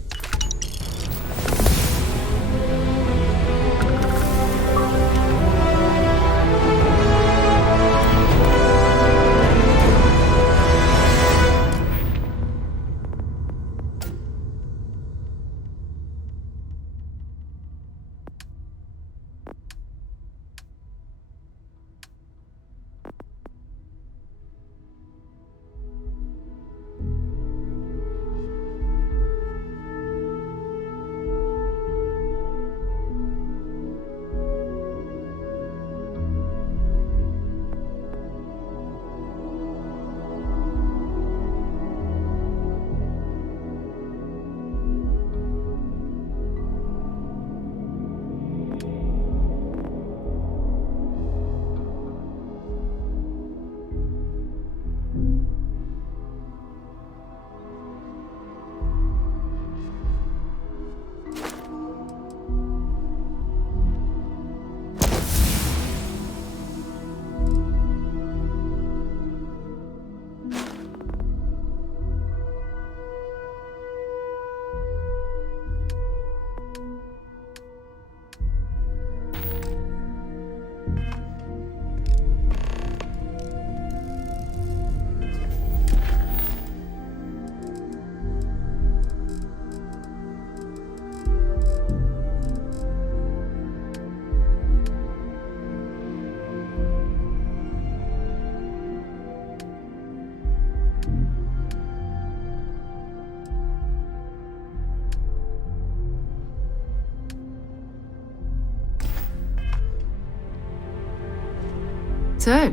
So,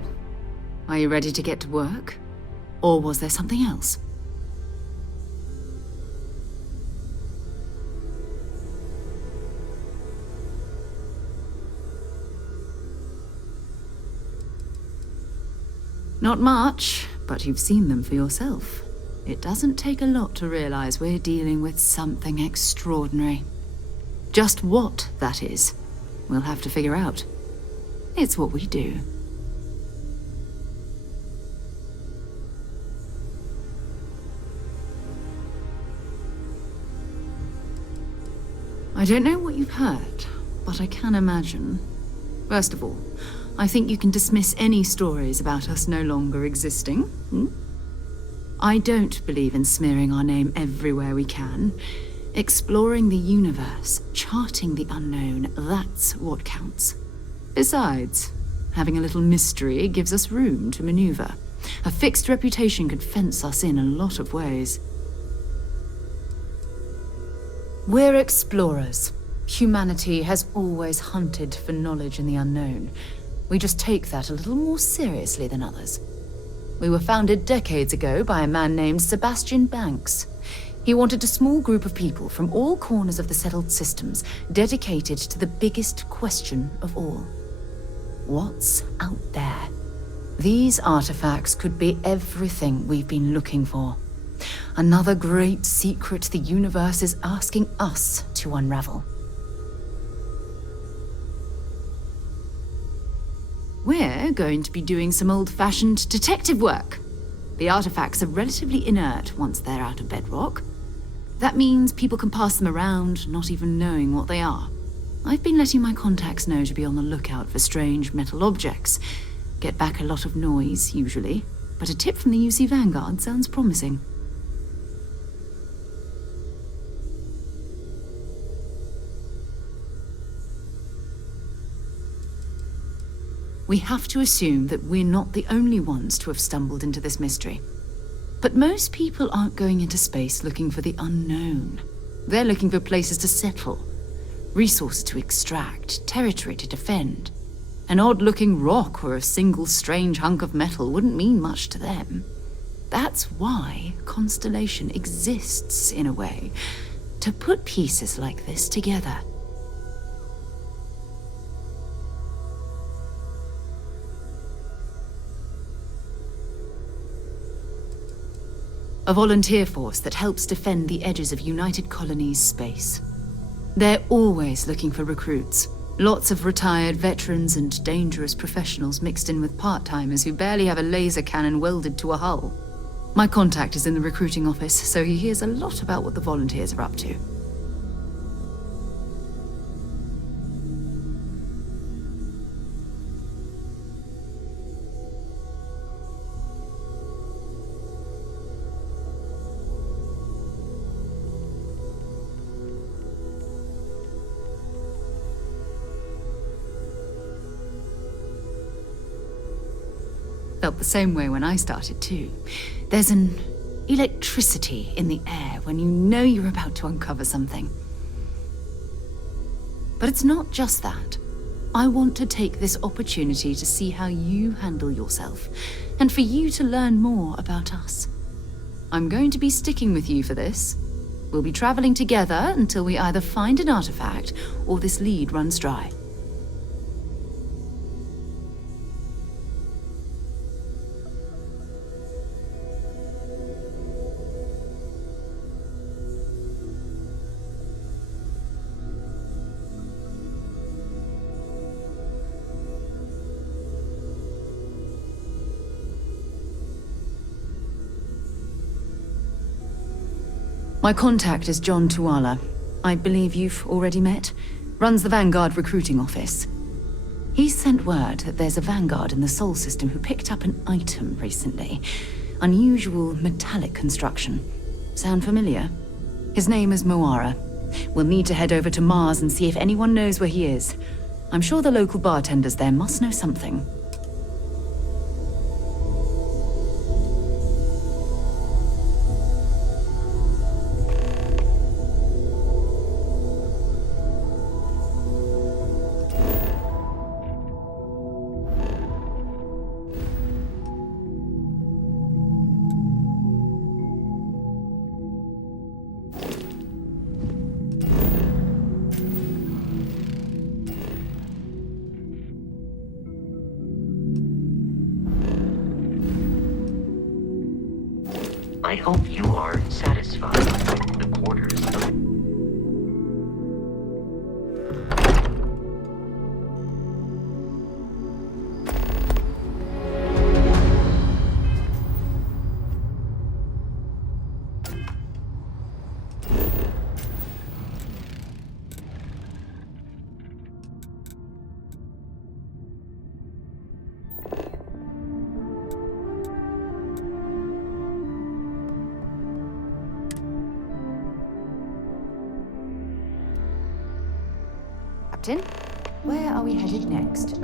are you ready to get to work? Or was there something else? Not much, but you've seen them for yourself. It doesn't take a lot to realize we're dealing with something extraordinary. Just what that is, we'll have to figure out. It's what we do. I don't know what you've heard, but I can imagine. First of all, I think you can dismiss any stories about us no longer existing. I don't believe in smearing our name everywhere we can. Exploring the universe, charting the unknown, that's what counts. Besides, having a little mystery gives us room to maneuver. A fixed reputation could fence us in a lot of ways. We're explorers. Humanity has always hunted for knowledge in the unknown. We just take that a little more seriously than others. We were founded decades ago by a man named Sebastian Banks. He wanted a small group of people from all corners of the settled systems dedicated to the biggest question of all. What's out there? These artifacts could be everything we've been looking for. Another great secret the universe is asking us to unravel. We're going to be doing some old-fashioned detective work. The artifacts are relatively inert once they're out of bedrock. That means people can pass them around, not even knowing what they are. I've been letting my contacts know to be on the lookout for strange metal objects. Get back a lot of noise, usually, but a tip from the UC Vanguard sounds promising. we have to assume that we're not the only ones to have stumbled into this mystery. But most people aren't going into space looking for the unknown. They're looking for places to settle, resources to extract, territory to defend. An odd-looking rock or a single strange hunk of metal wouldn't mean much to them. That's why Constellation exists, in a way, to put pieces like this together. A volunteer force that helps defend the edges of United Colonies space. They're always looking for recruits. Lots of retired veterans and dangerous professionals mixed in with part-timers who barely have a laser cannon welded to a hull. My contact is in the recruiting office, so he hears a lot about what the volunteers are up to. Felt the same way when I started too. There's an electricity in the air when you know you're about to uncover something. But it's not just that. I want to take this opportunity to see how you handle yourself, and for you to learn more about us. I'm going to be sticking with you for this. We'll be traveling together until we either find an artifact or this lead runs dry. My contact is John Tuala. I believe you've already met. Runs the Vanguard recruiting office. He's sent word that there's a Vanguard in the Sol system who picked up an item recently. Unusual metallic construction. Sound familiar? His name is Moara. We'll need to head over to Mars and see if anyone knows where he is. I'm sure the local bartenders there must know something. I hope you are satisfied with the quarters of... Captain, where are we headed next?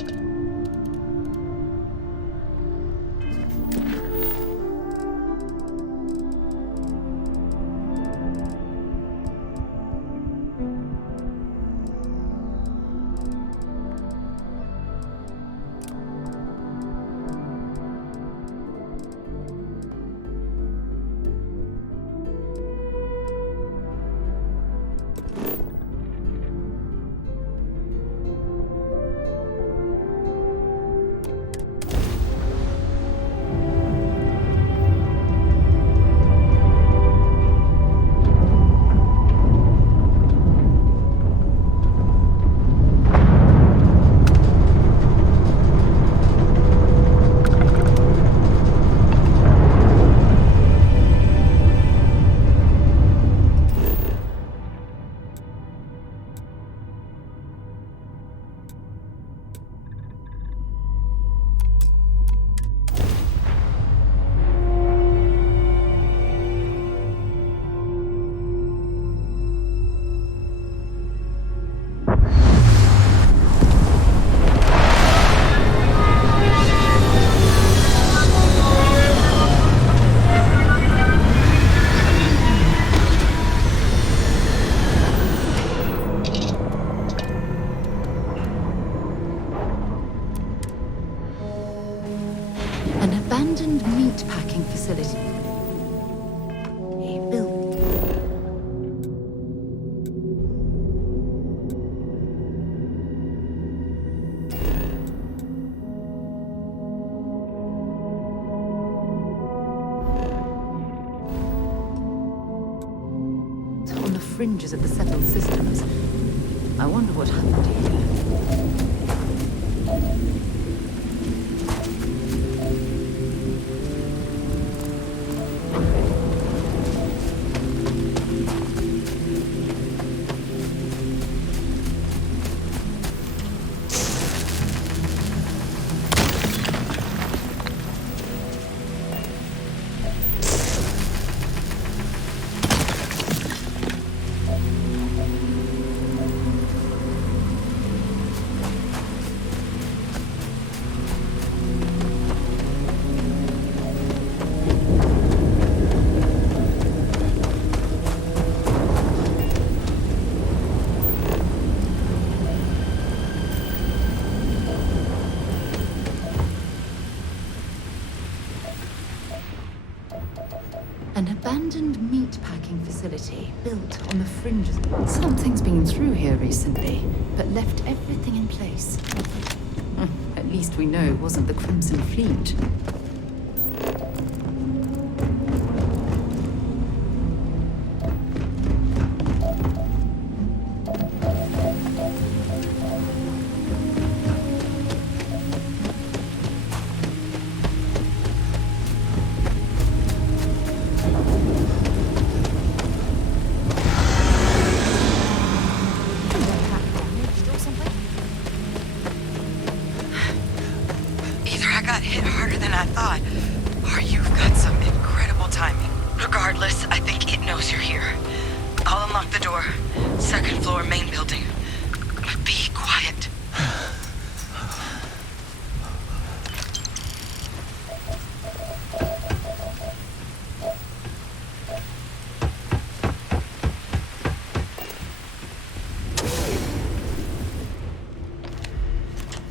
meatpacking facility. Built. On the fringes of the settled systems. I wonder what happened here. An abandoned meatpacking facility built on the fringes. Something's been through here recently, but left everything in place. At least we know it wasn't the Crimson Fleet. Either I got hit harder than I thought, or you've got some incredible timing. Regardless, I think it knows you're here. I'll unlock the door. Second floor, main building. Be quiet.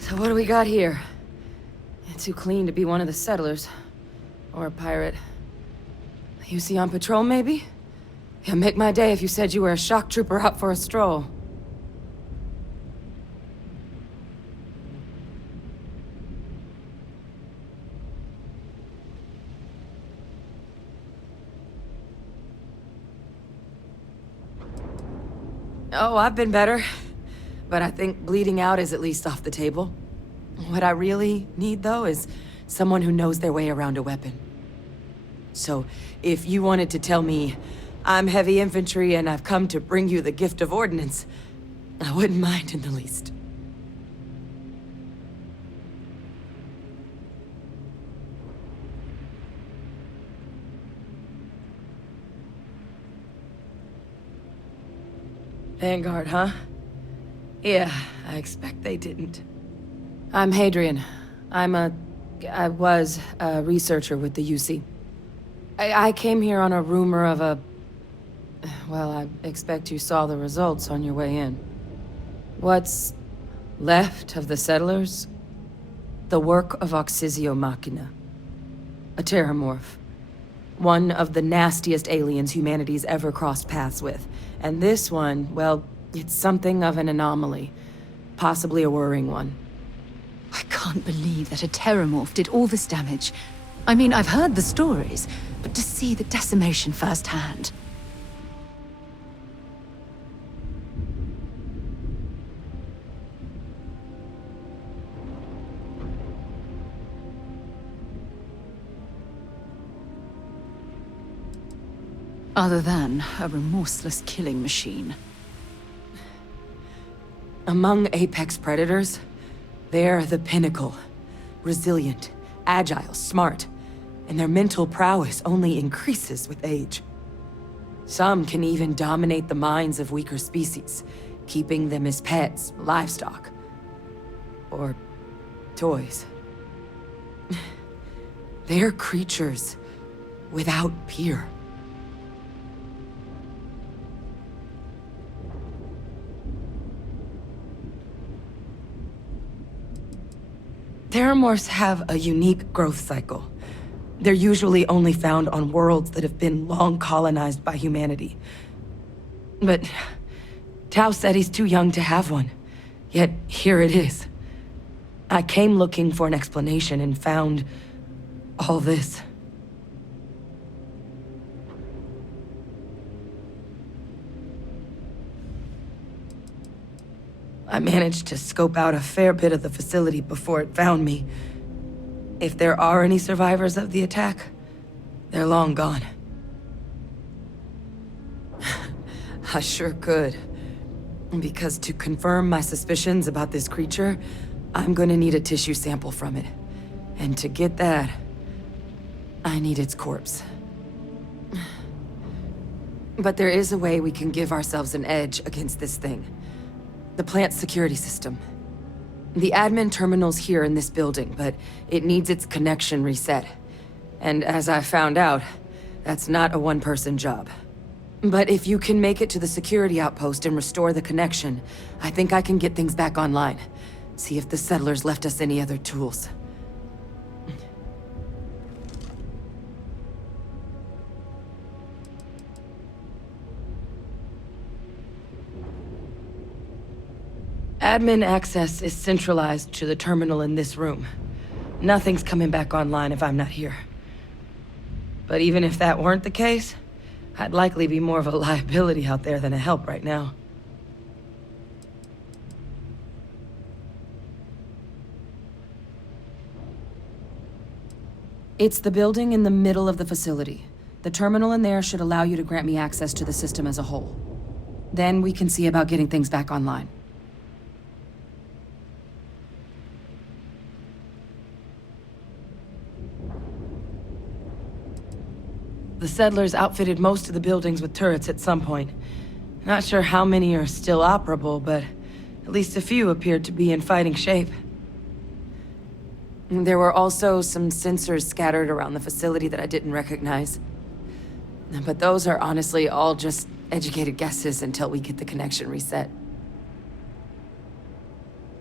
So what do we got here? Too clean to be one of the settlers. Or a pirate. You see on patrol, maybe? Yeah, make my day if you said you were a shock trooper out for a stroll. Oh, I've been better. But I think bleeding out is at least off the table. What I really need, though, is someone who knows their way around a weapon. So, if you wanted to tell me, I'm heavy infantry and I've come to bring you the gift of ordnance, I wouldn't mind in the least. Vanguard, huh? Yeah, I expect they didn't. I'm Hadrian. I was a researcher with the UC. I came here on a rumor of a... Well, I expect you saw the results on your way in. What's left of the settlers? The work of Oxysio Machina. A terramorph. One of the nastiest aliens humanity's ever crossed paths with. And this one, well, it's something of an anomaly. Possibly a worrying one. I can't believe that a terramorph did all this damage. I mean, I've heard the stories, but to see the decimation firsthand. Other than a remorseless killing machine. Among apex predators, they're the pinnacle. Resilient, agile, smart, and their mental prowess only increases with age. Some can even dominate the minds of weaker species, keeping them as pets, livestock, or toys. They're creatures without peer. Terramorphs have a unique growth cycle. They're usually only found on worlds that have been long colonized by humanity. But Tao said he's too young to have one. Yet here it is. I came looking for an explanation and found all this. I managed to scope out a fair bit of the facility before it found me. If there are any survivors of the attack, they're long gone. I sure could. Because to confirm my suspicions about this creature, I'm gonna need a tissue sample from it. And to get that, I need its corpse. But there is a way we can give ourselves an edge against this thing. The plant's security system. The admin terminal's here in this building, but it needs its connection reset. And as I found out, that's not a one-person job. But if you can make it to the security outpost and restore the connection, I think I can get things back online. See if the settlers left us any other tools. Admin access is centralized to the terminal in this room. Nothing's coming back online if I'm not here. But even if that weren't the case, I'd likely be more of a liability out there than a help right now. It's the building in the middle of the facility. The terminal in there should allow you to grant me access to the system as a whole. Then we can see about getting things back online. The settlers outfitted most of the buildings with turrets at some point. Not sure how many are still operable, but at least a few appeared to be in fighting shape. There were also some sensors scattered around the facility that I didn't recognize. But those are honestly all just educated guesses until we get the connection reset.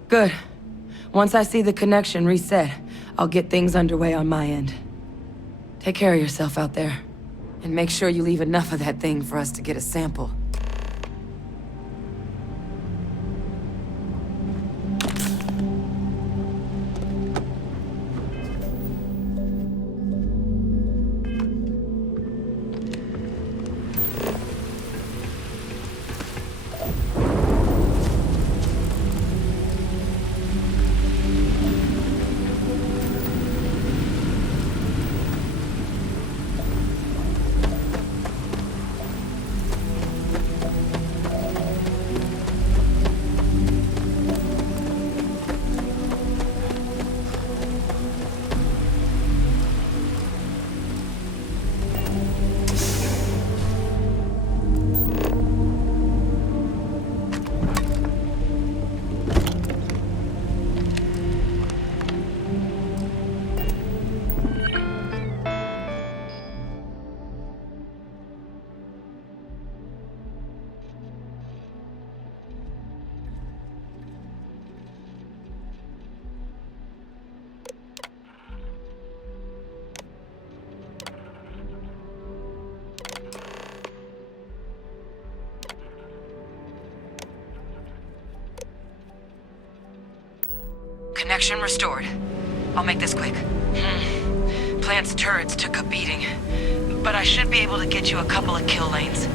Good. Once I see the connection reset, I'll get things underway on my end. Take care of yourself out there. And make sure you leave enough of that thing for us to get a sample. Connection restored. I'll make this quick. Plant's turrets took a beating, but I should be able to get you a couple of kill lanes.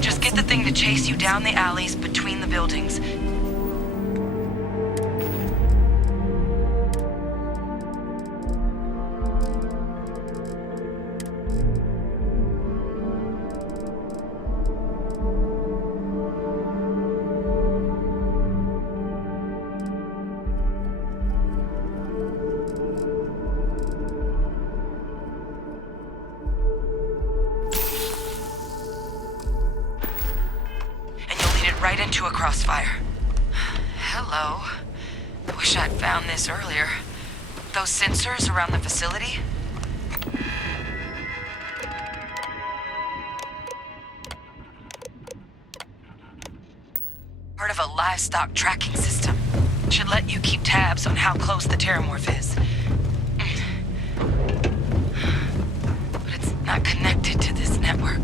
Just get the thing to chase you down the alleys between the buildings. Right into a crossfire. Hello. Wish I'd found this earlier. Those sensors around the facility? Part of a livestock tracking system. Should let you keep tabs on how close the terramorph is. not connected to this network.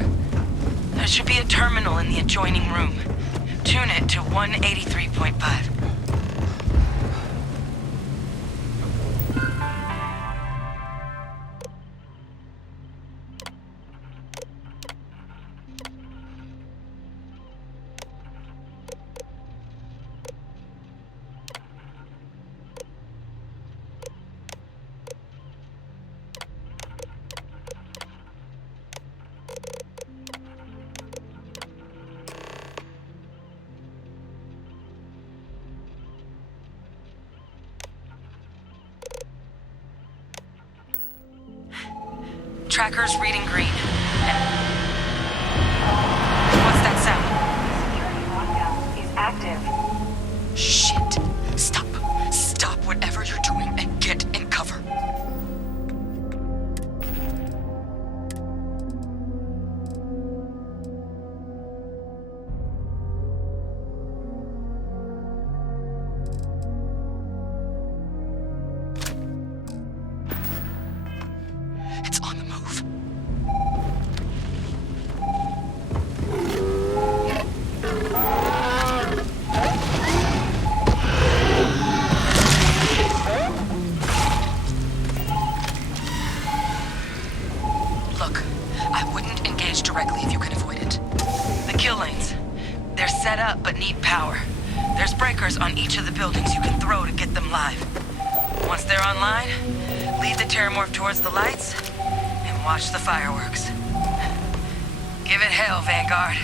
There should be a terminal in the adjoining room. Tune it to 183.5. Tracker's reading green. What's that sound? Security lockdown is active. Shit. Stop. Stop whatever you're doing and get in cover. It's on the move. Look, I wouldn't engage directly if you can avoid it. The kill lanes, they're set up but need power. There's breakers on each of the buildings you can throw to get them live. Once they're online, lead the Terramorph towards the lights and watch the fireworks. Give it hell, Vanguard.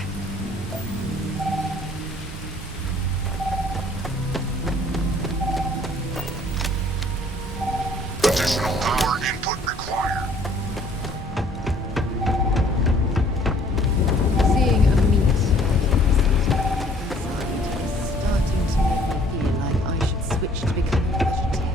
Additional power input required. Seeing a meat inside is starting to make me feel like I should switch to becoming a vegetarian.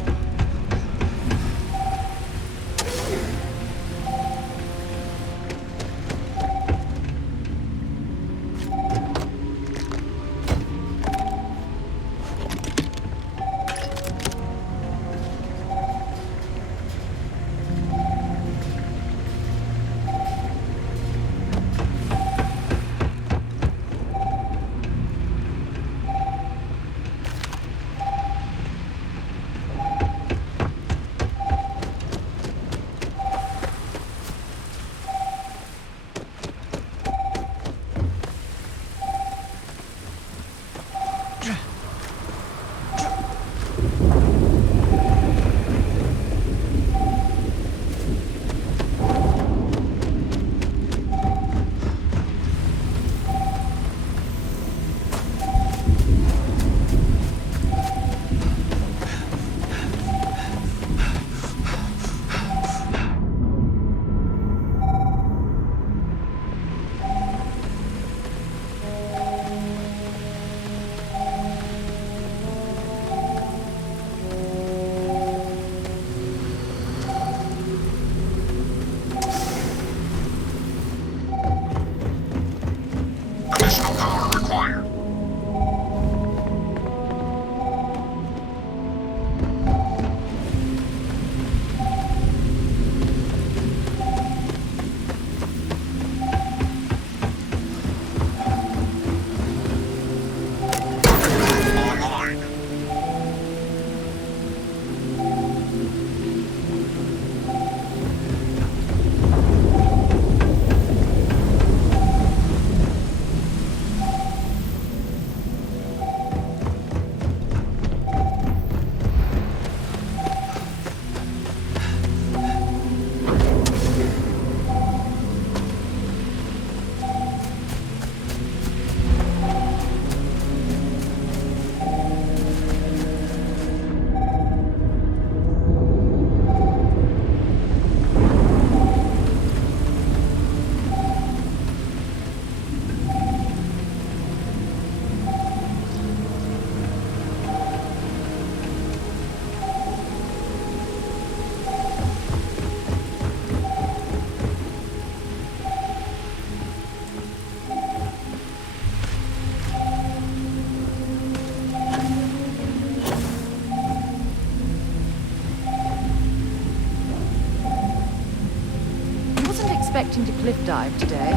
attempting to cliff dive today.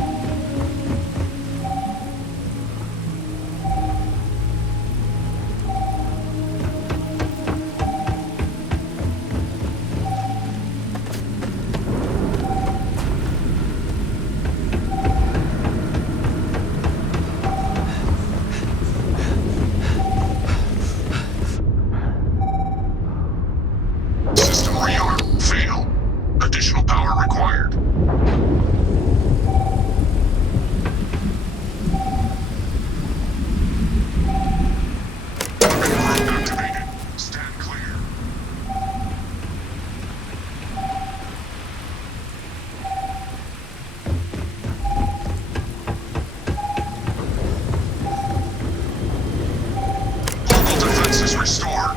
System rearm. Fail. Additional power required. Rearm activated. Stand clear. Local defenses restored.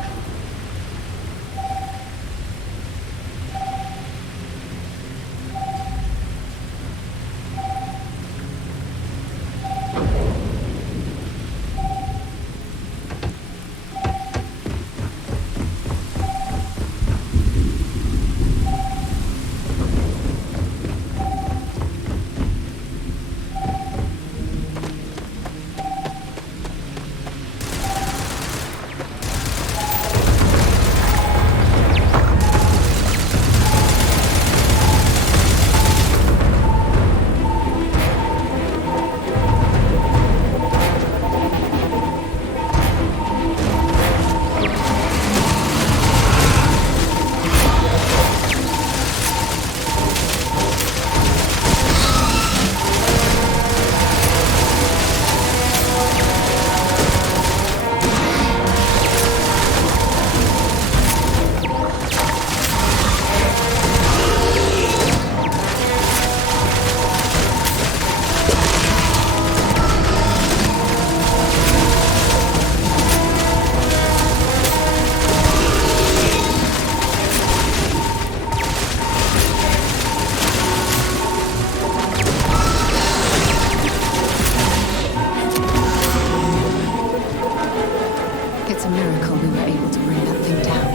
It's a miracle we were able to bring that thing down.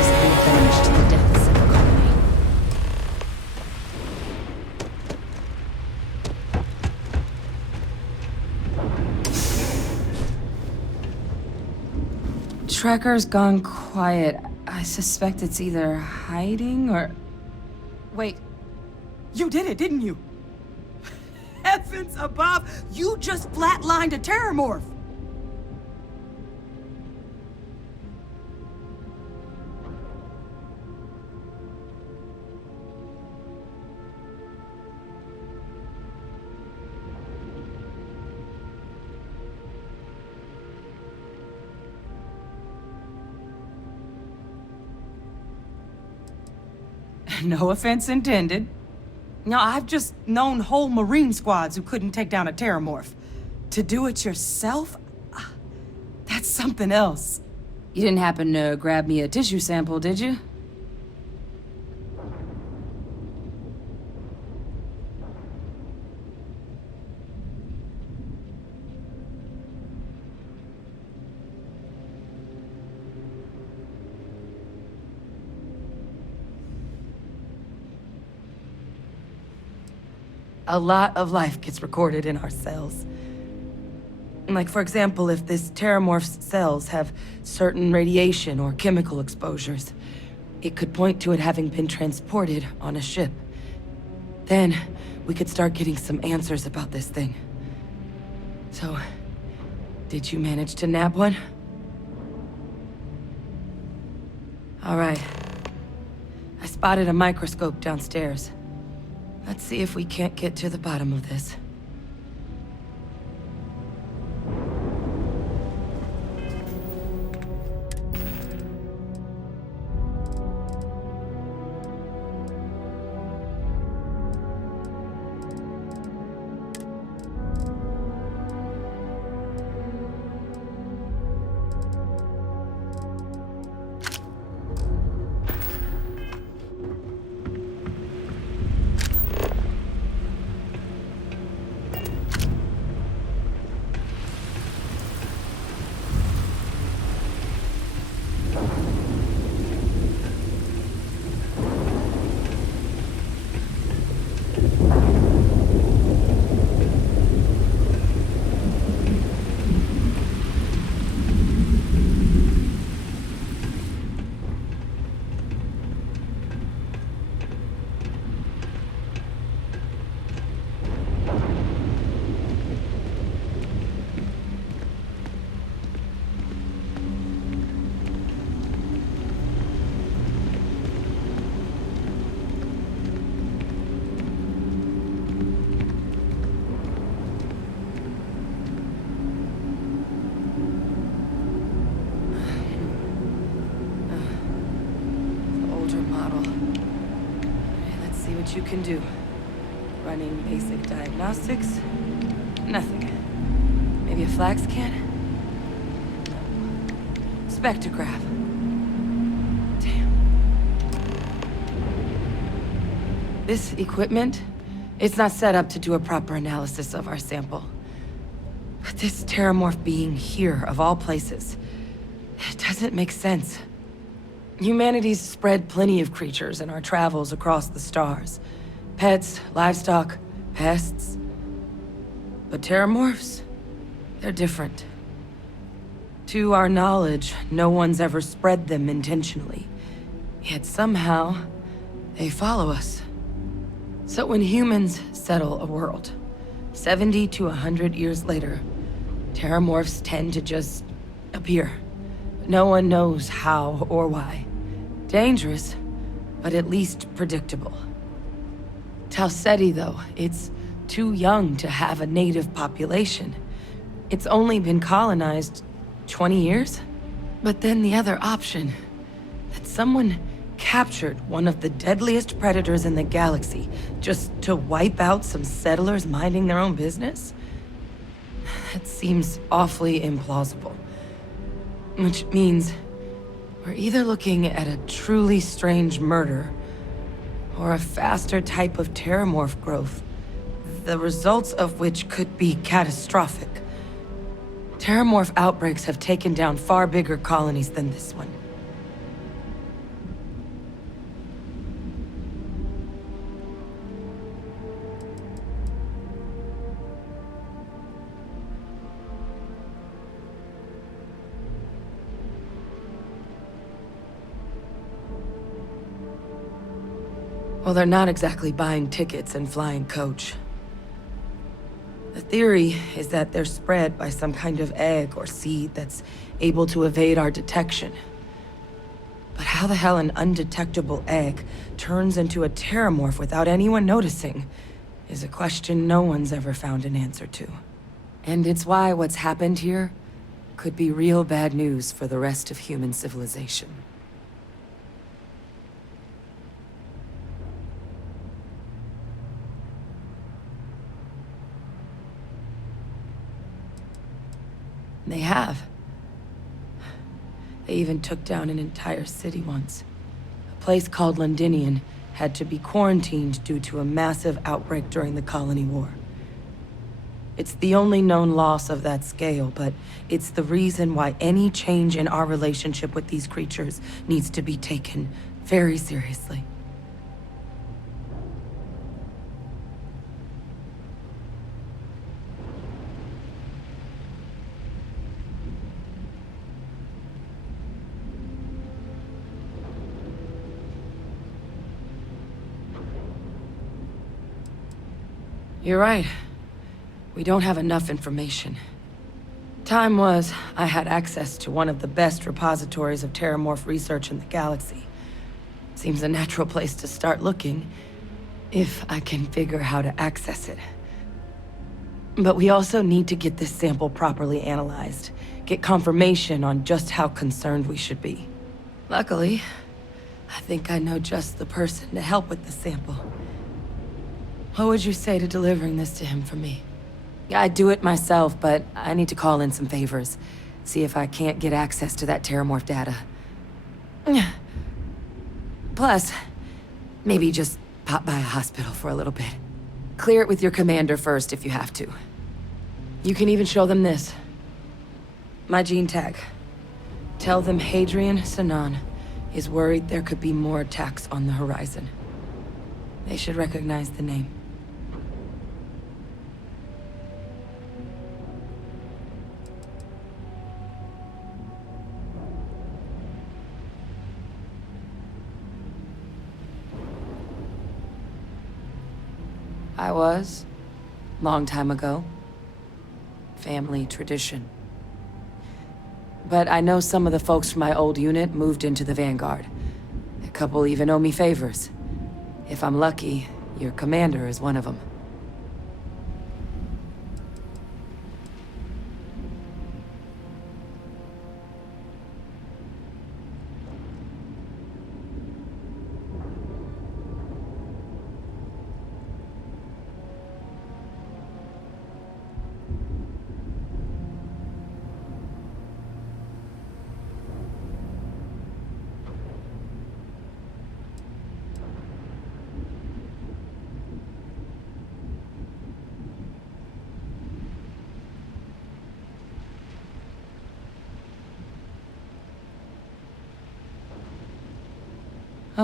Easily avenged the deaths of the colony. Trekker's gone quiet. I suspect it's either hiding or... Wait. You did it, didn't you? Heavens above! You just flatlined a terramorph! No offense intended. No, I've just known whole Marine squads who couldn't take down a terramorph. To do it yourself? That's something else. You didn't happen to grab me a tissue sample, did you? A lot of life gets recorded in our cells. Like, for example, if this terramorph's cells have certain radiation or chemical exposures, it could point to it having been transported on a ship. Then, we could start getting some answers about this thing. So, did you manage to nab one? All right. I spotted a microscope downstairs. Let's see if we can't get to the bottom of this. what you can do. Running basic diagnostics? Nothing. Maybe a flax can? No. Spectrograph. Damn. This equipment, it's not set up to do a proper analysis of our sample. But this terramorph being here, of all places, it doesn't make sense. Humanity's spread plenty of creatures in our travels across the stars. Pets, livestock, pests. But terramorphs? They're different. To our knowledge, no one's ever spread them intentionally. Yet somehow, they follow us. So when humans settle a world, 70 to 100 years later, terramorphs tend to just appear. No one knows how or why. Dangerous, but at least predictable. Tau Ceti, though, it's too young to have a native population. It's only been colonized 20 years? But then the other option, that someone captured one of the deadliest predators in the galaxy just to wipe out some settlers minding their own business? That seems awfully implausible. Which means we're either looking at a truly strange murder or a faster type of terramorph growth, the results of which could be catastrophic. Terramorph outbreaks have taken down far bigger colonies than this one. Well, they're not exactly buying tickets and flying coach. The theory is that they're spread by some kind of egg or seed that's able to evade our detection. But how the hell an undetectable egg turns into a terramorph without anyone noticing is a question no one's ever found an answer to. And it's why what's happened here could be real bad news for the rest of human civilization. They have. They even took down an entire city once. A place called Londinian had to be quarantined due to a massive outbreak during the Colony War. It's the only known loss of that scale, but it's the reason why any change in our relationship with these creatures needs to be taken very seriously. You're right. We don't have enough information. Time was, I had access to one of the best repositories of terramorph research in the galaxy. Seems a natural place to start looking, if I can figure how to access it. But we also need to get this sample properly analyzed, get confirmation on just how concerned we should be. Luckily, I think I know just the person to help with the sample. What would you say to delivering this to him for me? I'd do it myself, but I need to call in some favors. See if I can't get access to that terramorph data. Plus, maybe just pop by a hospital for a little bit. Clear it with your commander first if you have to. You can even show them this. My gene tag. Tell them Hadrian Sinan is worried there could be more attacks on the horizon. They should recognize the name. I was. Long time ago. Family tradition. But I know some of the folks from my old unit moved into the Vanguard. A couple even owe me favors. If I'm lucky, your commander is one of them.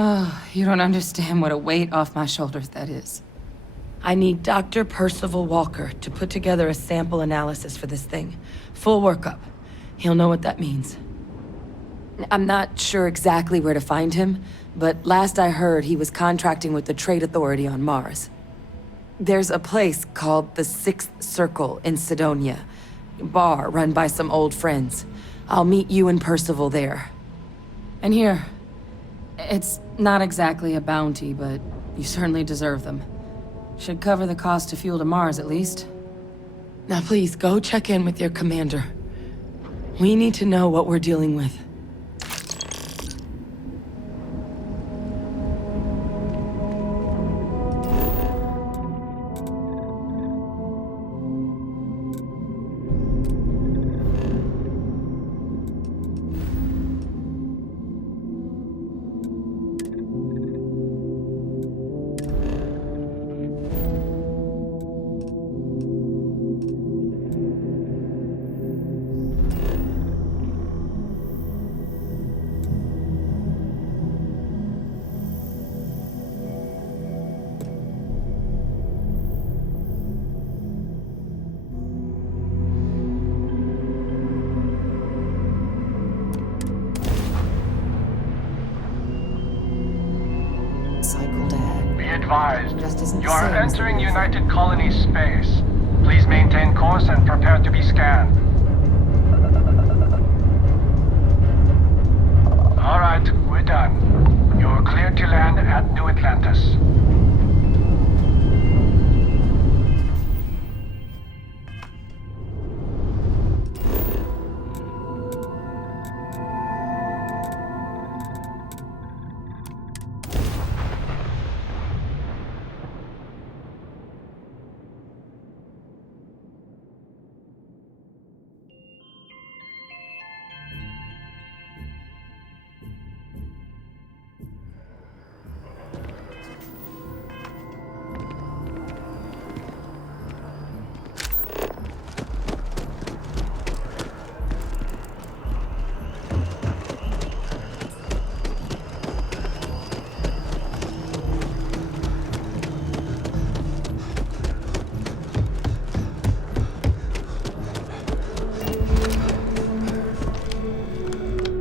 Oh, you don't understand what a weight off my shoulders that is. I need Dr. Percival Walker to put together a sample analysis for this thing. Full workup. He'll know what that means. I'm not sure exactly where to find him, but last I heard he was contracting with the Trade Authority on Mars. There's a place called the Sixth Circle in Sidonia. A bar run by some old friends. I'll meet you and Percival there. And here, it's not exactly a bounty, but you certainly deserve them. Should cover the cost of fuel to Mars, at least. Now please, go check in with your commander. We need to know what we're dealing with. Cycled Be advised, Just isn't you the are same as entering the Earth. United Colony space. Please maintain course and prepare to be scanned. All right, we're done. You're cleared to land at New Atlantis.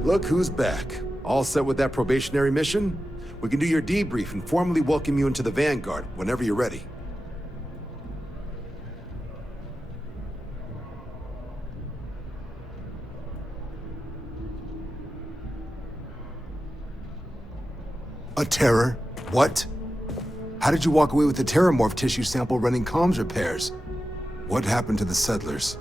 Look who's back. All set with that probationary mission? We can do your debrief and formally welcome you into the Vanguard whenever you're ready. A terror? What? How did you walk away with the terramorph tissue sample running comms repairs? What happened to the settlers?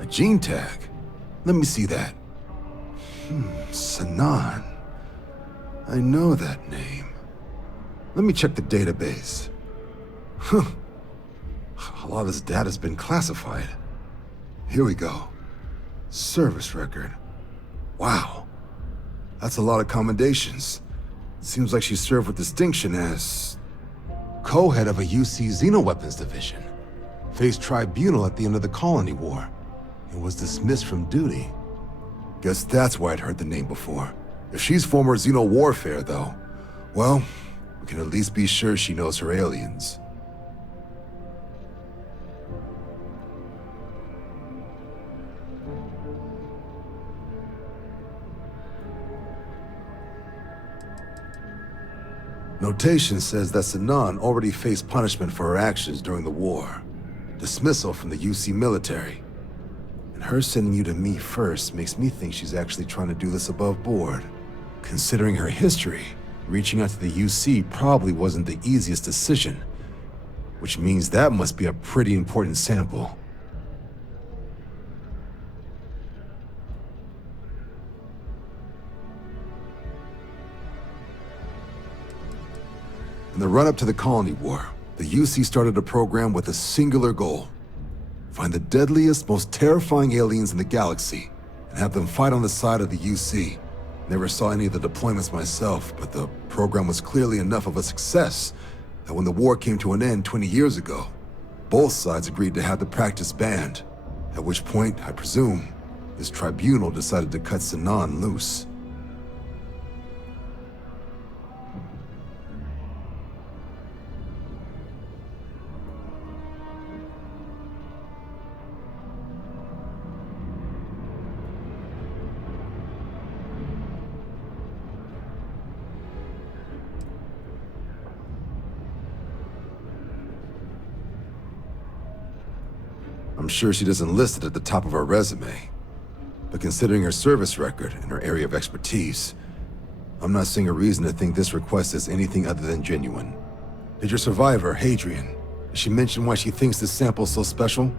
A gene tag? Let me see that. Sanan. I know that name. Let me check the database. Huh. A lot of this data's been classified. Here we go. Service record. Wow. That's a lot of commendations. It seems like she served with distinction as co-head of a UC Xenoweapons division. Faced tribunal at the end of the Colony War. And was dismissed from duty. Guess that's why I'd heard the name before. If she's former Xeno warfare, though, well, we can at least be sure she knows her aliens. Notation says that Sanan already faced punishment for her actions during the war. Dismissal from the UC military. And her sending you to me first makes me think she's actually trying to do this above board. Considering her history, reaching out to the UC probably wasn't the easiest decision, which means that must be a pretty important sample. In the run-up to the Colony War, the UC started a program with a singular goal. Find the deadliest, most terrifying aliens in the galaxy, and have them fight on the side of the UC. Never saw any of the deployments myself, but the program was clearly enough of a success that when the war came to an end 20 years ago, both sides agreed to have the practice banned, at which point, I presume, this tribunal decided to cut Sinan loose. I'm sure she doesn't list it at the top of her resume, but considering her service record and her area of expertise, I'm not seeing a reason to think this request is anything other than genuine. Did your survivor, Hadrian, did she mention why she thinks this sample's so special?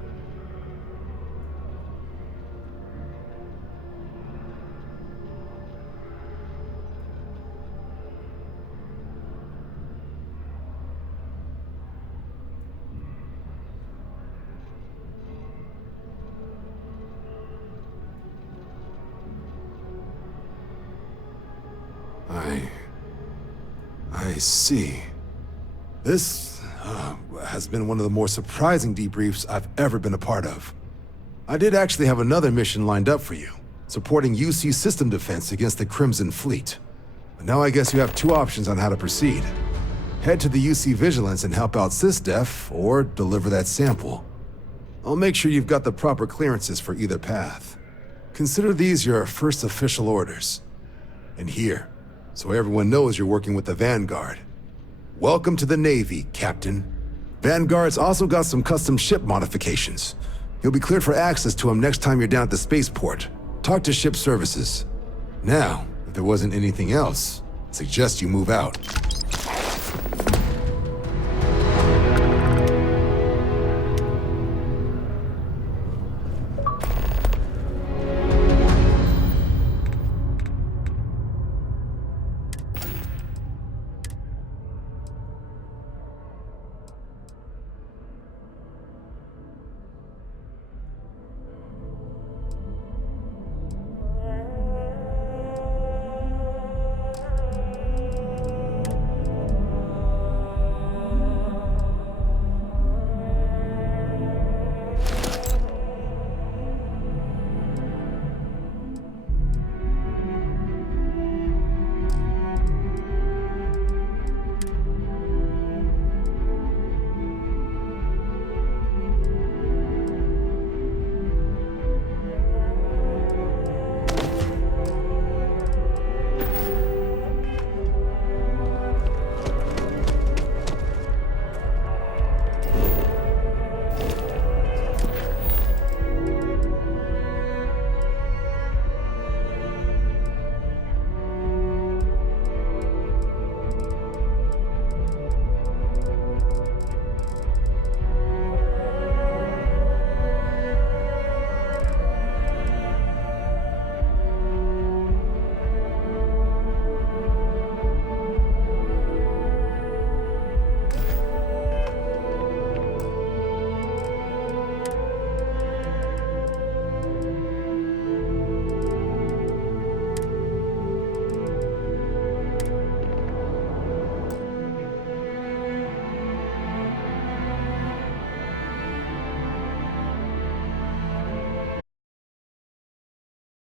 I see. This has been one of the more surprising debriefs I've ever been a part of. I did actually have another mission lined up for you, supporting UC system defense against the Crimson Fleet. But now I guess you have two options on how to proceed. Head to the UC Vigilance and help out SysDef, or deliver that sample. I'll make sure you've got the proper clearances for either path. Consider these your first official orders. And here, so everyone knows you're working with the Vanguard. Welcome to the Navy, Captain. Vanguard's also got some custom ship modifications. You'll be cleared for access to them next time you're down at the spaceport. Talk to ship services. Now, if there wasn't anything else, I suggest you move out.